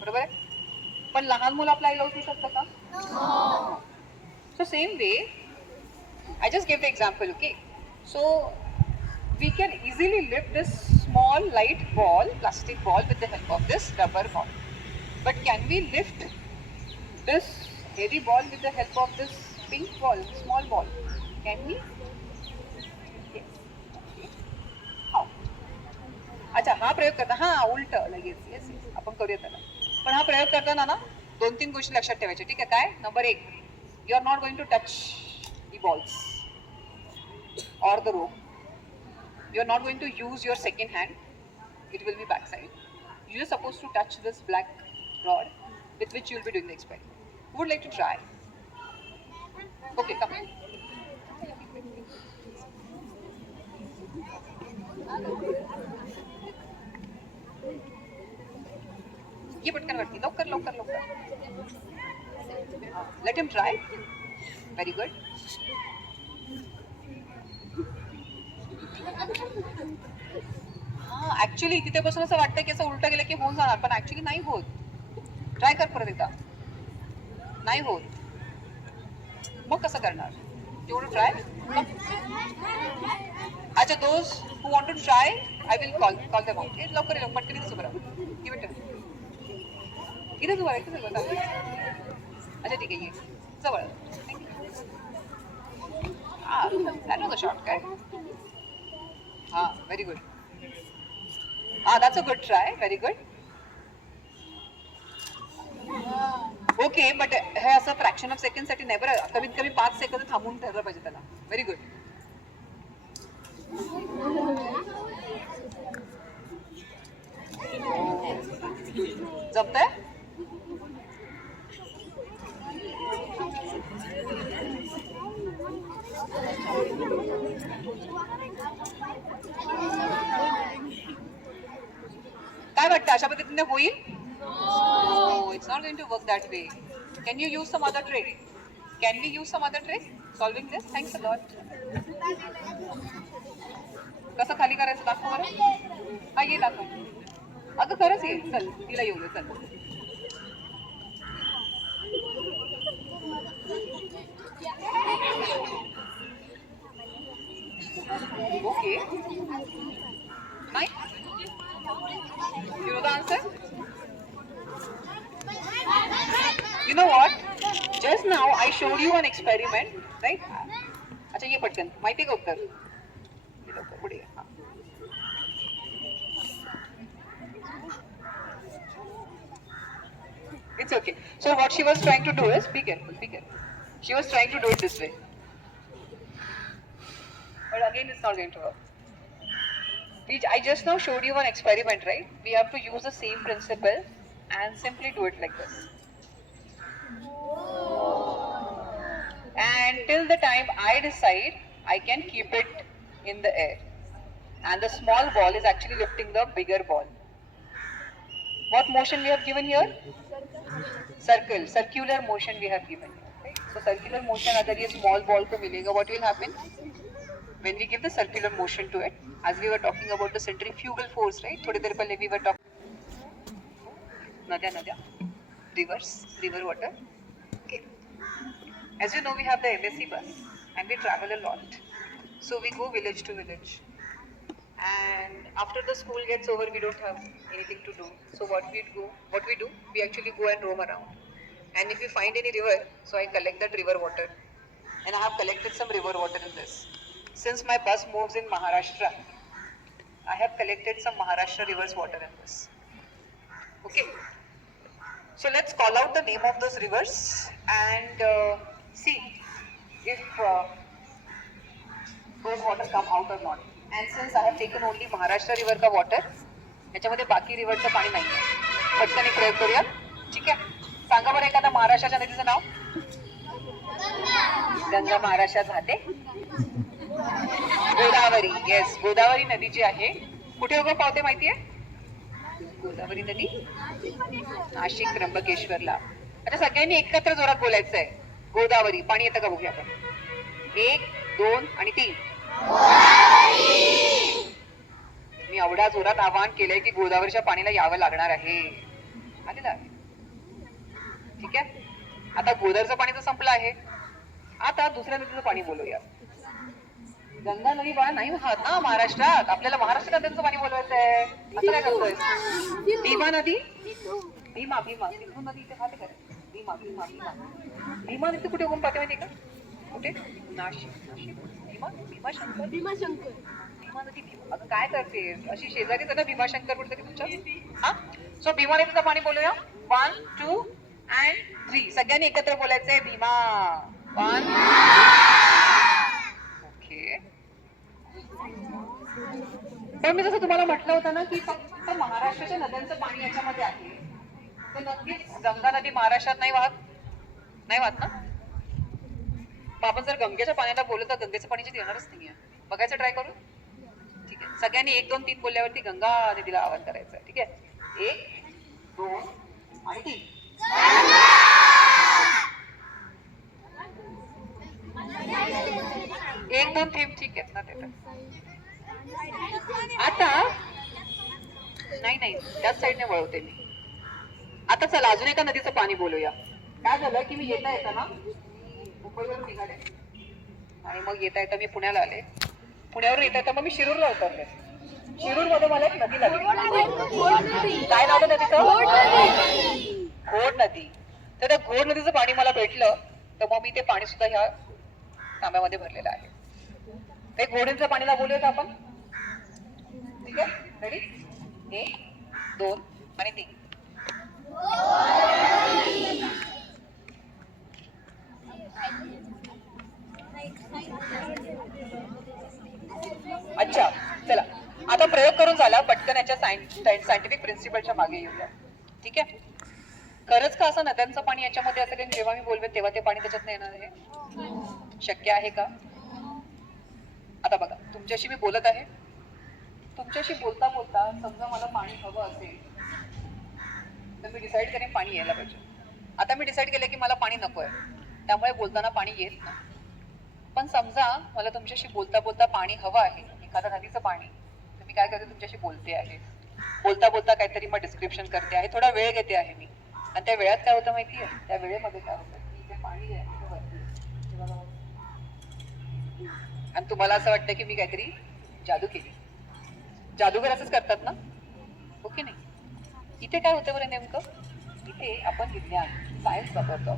बरोबर आहे? पण लहान मुलं आपल्या आईला उचलू शकतं का? So same way I just give the example. Okay, so we can easily lift this small light ball, plastic ball, with the help of this rubber ball. But can we lift this heavy ball with the help of this pink ball, small ball? Can we? Yes. How? अच्छा, हा प्रयोग करता, हा उलट लगेच. Yes yes, आपण करूया त्याला. पण हा प्रयोग करताना ना 2-3 गोष्टी लक्षात ठेवायच्या. ठीक आहे? काय? Number 1, you are not going to touch the balls or the rope. You are not going to use your second hand. It will be backside. You are supposed to touch this black rod with which you will be doing the experiment. Who would like to try? Okay, come. ये पटकन वरती लवकर लवकर लवकर. Let him try. Very good. हा actually तिथे बसून असं वाटतं की असं उलटं गेलं की होऊन जाणार, पण ऍक्च्युली नाही होत. ट्राय कर परत एकदा. नाही होत. मग कसं करणार? You want to try? अच्छा, those who want to try I will call them out. लवकर ये, पटकन इथेच उभं राहा. Give it. इथेच उभं राहा, इथेच उभं राहा. अच्छा ठीक आहे, ये जवळ. That was a shortcut. हा, very good. That's a good try. Very good. Okay, but हे असं फ्रॅक्शन ऑफ सेकंड साठी नेव्हर, कमीत कमी 5 सेकंद थांबून ठरलं पाहिजे त्याला. Very good. जमतंय? काय वाटतं, अशा पद्धतीने होईल? No, it's not going to work that way. Can you use some other trick? Can we use some other trick solving this? Thanks a lot. कसं खाली करायचं दाखव बरं. हा, ये दाखव. अगं खरंच ये, चल तिला येऊ दे, चल. ओके. नाही? You know the answer? You know what? Just now I showed you an experiment, right? अच्छा, ये पटकन माहिती का उत्तर? ये लवकर पुढे ये. हा. It's okay. So what she was trying to do is, be careful, be careful. She was trying to do it this way. But again, it's not going to work. I just now showed you an experiment, right? We have to use the same principle and simply do it like this. And till the time I decide, I can keep it in the air. And the small ball is actually lifting the bigger ball. What motion we have given here? Circular motion we have given here. Right? So circular motion, अगर ये small ball को मिलेगा, what will happen? When we give the circular motion to it, as we were talking about the centrifugal force, right? थोड़ी देर पहले we were talking नद्या, rivers, river water. Okay. As you know, we have the MSC bus and we travel a lot. So we go village to village. And after the school gets over, we don't have anything to do. So what we do, we actually go and roam around. And if we find any river, so I collect that river water. And I have collected some river water in this. Since my bus moves in Maharashtra, I have collected some Maharashtra river's water in this. Okay. So let's call out the name of those rivers and see if those water come out or not. And since I have taken only Maharashtra river का water, याच्यामध्ये बाकी रिव्हरचं पाणी नाही आहे. पटकन एक प्रयोग करूया. ठीक आहे. सांगा बरं एखादा महाराष्ट्राच्या नदीचं नाव. गंगा महाराष्ट्रात वाहते. गोदावरी. येस, गोदावरी नदी जी आहे कुठे उगम पावते माहितीये? गोदावरी नदी नाशिक त्र्यंबकेश्वरला. आता सगळ्यांनी एकत्र जोरात बोलायचं आहे. गोदावरी. पाणी येतं का बघूया आपण. 1, 2 आणि 3. मी एवढ्या जोरात आवाहन केलंय की गोदावरीच्या पाणीला यावं लागणार आहे. आलेलं आहे. ठीक आहे. आता गोदावरीचं पाणी तर संपलं आहे. आता दुसऱ्या नदीचं पाणी बोलूया. गंगा नदी बाळा नाही वाहत ना महाराष्ट्रात. आपल्याला महाराष्ट्र नदीचं पाणी बोलवायचं आहे. असं काय करतोय? भीमा नदी. भीमा सिंधू नदी इथे वाहते का? भीमा नदी कुठे उगम पाहते माहिती का? कुठे? नाशिक. भीमाशंकर नदी. अगं काय करते अशी शेजारीच ना भीमाशंकर कुठेतरी तुमच्या. हा. सो भीमा नदीचं पाणी बोलूया. 1, 2 and 3. सगळ्यांनी एकत्र बोलायचंय. भीमा. 1. पण मी जसं तुम्हाला म्हटलं होतं ना की फक्त महाराष्ट्राच्या नद्यांचं पाणी याच्यामध्ये आहे, तर नक्कीच गंगा नदी महाराष्ट्रात नाही वाहत ना. आपण जर गंगेच्या पाण्याला बोललो तर गंगेचं पाणी येणारच नाहीये. बघायचं ट्राय करू. ठीक आहे. सगळ्यांनी 1 2 3 बोलल्यावरती गंगा नदीला आवाहन करायचं आहे. ठीक आहे, 1 2 आणि 3. एक दोन थेंब ठीक आहेत ना ते तर. आता नाही त्याच साईडने वळवते मी. आता चला अजून एका नदीचं पाणी बोलूया. काय झालं की मी येता येताना मुंबईवरून निघाले आणि मग येता मी पुण्याला आले. पुण्यावरून येता मग मी शिरूरला उतरले. शिरूर मध्ये मला एक नदी लागली. काय नाव आहे नदीचं? घोड नदी. तर त्या घोड नदीचं पाणी मला भेटलं तर मग मी ते पाणी सुद्धा ह्या तांब्यामध्ये भरलेलं आहे. ते घोड नदीच्या पाणीला बोलूया आपण. ठीक आहे, रेडी? 1 2 आणि 3. अच्छा चला आता प्रयोग करून झाला. पटकन याच्या सायंटिफिक प्रिन्सिपलच्या मागे येऊया. ठीक आहे, खरंच का असं नद्यांचं पाणी याच्यामध्ये असेल आणि जेव्हा मी बोलवे तेव्हा ते पाणी त्याच्यात येणार आहे? शक्य आहे का? आता बघा, तुमच्याशी मी बोलत आहे. तुमच्याशी बोलता बोलता समजा मला पाणी हवं असेल तर मी डिसाईड करेन पाणी यायला पाहिजे. आता मी डिसाईड केलं की मला पाणी नको आहे, त्यामुळे बोलताना पाणी येत नाही. पण समजा मला तुमच्याशी बोलता बोलता पाणी हवं आहे, एखाद्या नदीचं पाणी, तर मी काय करते, तुमच्याशी बोलते आहे. बोलता बोलता काहीतरी मग डिस्क्रिप्शन करते आहे, थोडा वेळ घेते आहे मी. आणि त्या वेळात काय होतं माहिती आहे? त्या वेळेमध्ये काय होतं की ते पाणी आहे ते वरती. आणि तुम्हाला असं वाटतं की मी काहीतरी जादू केली. जादूगर असंच करतात ना, हो की नाही? इथे काय होतं बरं नेमकं? इथे आपण विज्ञान, सायन्स वापरतो.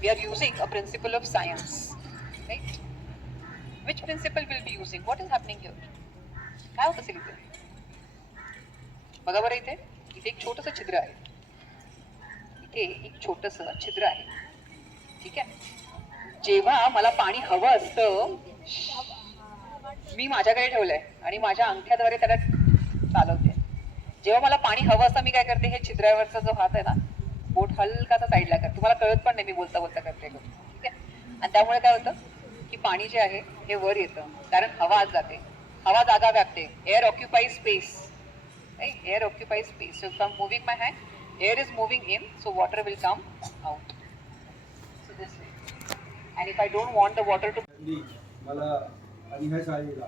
We are using a principle of science, right? Which principle will be using? What is happening here? काय होत असेल इथे? बघा बरं, इथे एक छोटंसं छिद्र आहे. इथे एक छोटंसं छिद्र आहे. ठीक आहे, जेव्हा मला पाणी हवं असतं मी माझ्याकडे ठेवलंय आणि माझ्या अंगठ्याद्वारे त्याला चालवते. जेव्हा मला पाणी हवं असतं मी काय करते, हे छिद्रावरचा जो हात आहे ना, बोट हलकासा साईडला करते. तुम्हाला कळत पण नाही मी बोलता बोलता करते. ठीक आहे, आणि त्यामुळे काय होतं की पाणी जे आहे हे वर येतं, कारण हवा आत जाते. हवा जागा व्यापते. Air occupies space, right? Air occupies space. So from moving my hand, air is moving in, so water will come out. So this way. And if I don't want the water to, मला आणि ह्या शाळेला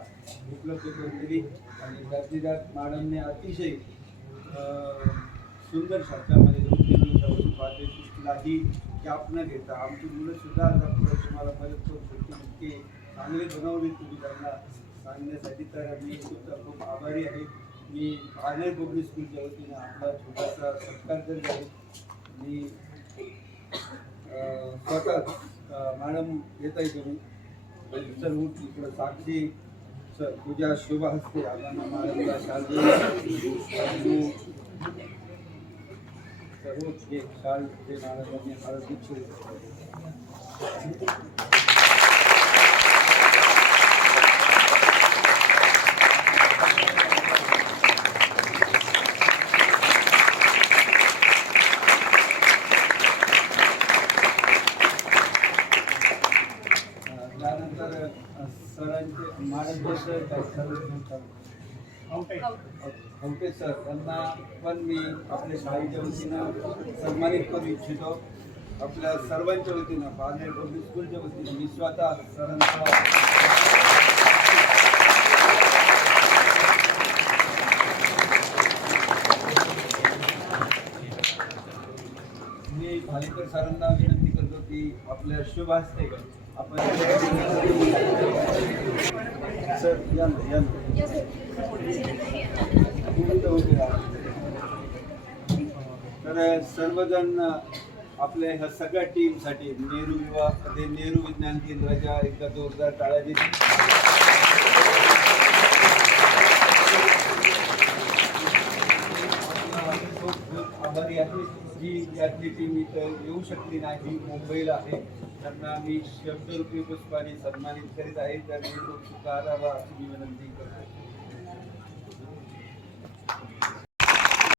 उपलब्ध करून दिली आणि त्यातली त्यात मॅडमने अतिशय सुंदर शब्दामध्ये 2-3 दिवसापासून पाठ्यपुस्तकालाही कॅप न घेता आमची मुलंसुद्धा आता पुढे तुम्हाला मदत करू शकतील इतके चांगले बनवले तुम्ही त्यांना सांगण्यासाठी. तर मी सुद्धा खूप आभारी आहे. मी पारनेर पब्लिक स्कूलच्या वतीनं आपला छोटासा सत्कार करत आहे. मी स्वतः मॅडम येत आहे तुम्ही सर इकडं साक्षी सर तुझ्या शुभ हस्ते आपण मॅडमला शाल सर्वच एक शाल ते मॅडमांनी हळद त्यानंतर सरांचे मॅडमचे खवटे सर त्यांना पण मी आपल्या शाळेच्या वतीनं सन्मानित करू इच्छितो. आपल्या सर्वांच्या वतीनं पारनेर पब्लिक स्कूलच्या वतीनं मी स्वतः सरांचा मी भालेकर सरांना विनंती करतो की आपल्या शुभ हस्ते आपण सर या तर सर्वजण आपल्या ह्या सगळ्या टीमसाठी नेहरू विज्ञान केंद्राच्या एकदा जोरदार टाळ्या देतील. खूप आभारी आहे. जी यातली टीम इथं येऊ शकली नाही, मुंबईला आहे, त्यांना मी शब्दरूपी पुष्पाने सन्मानित करीत आहे. त्यांनी तो स्वीकारावा अशी मी विनंती करतो.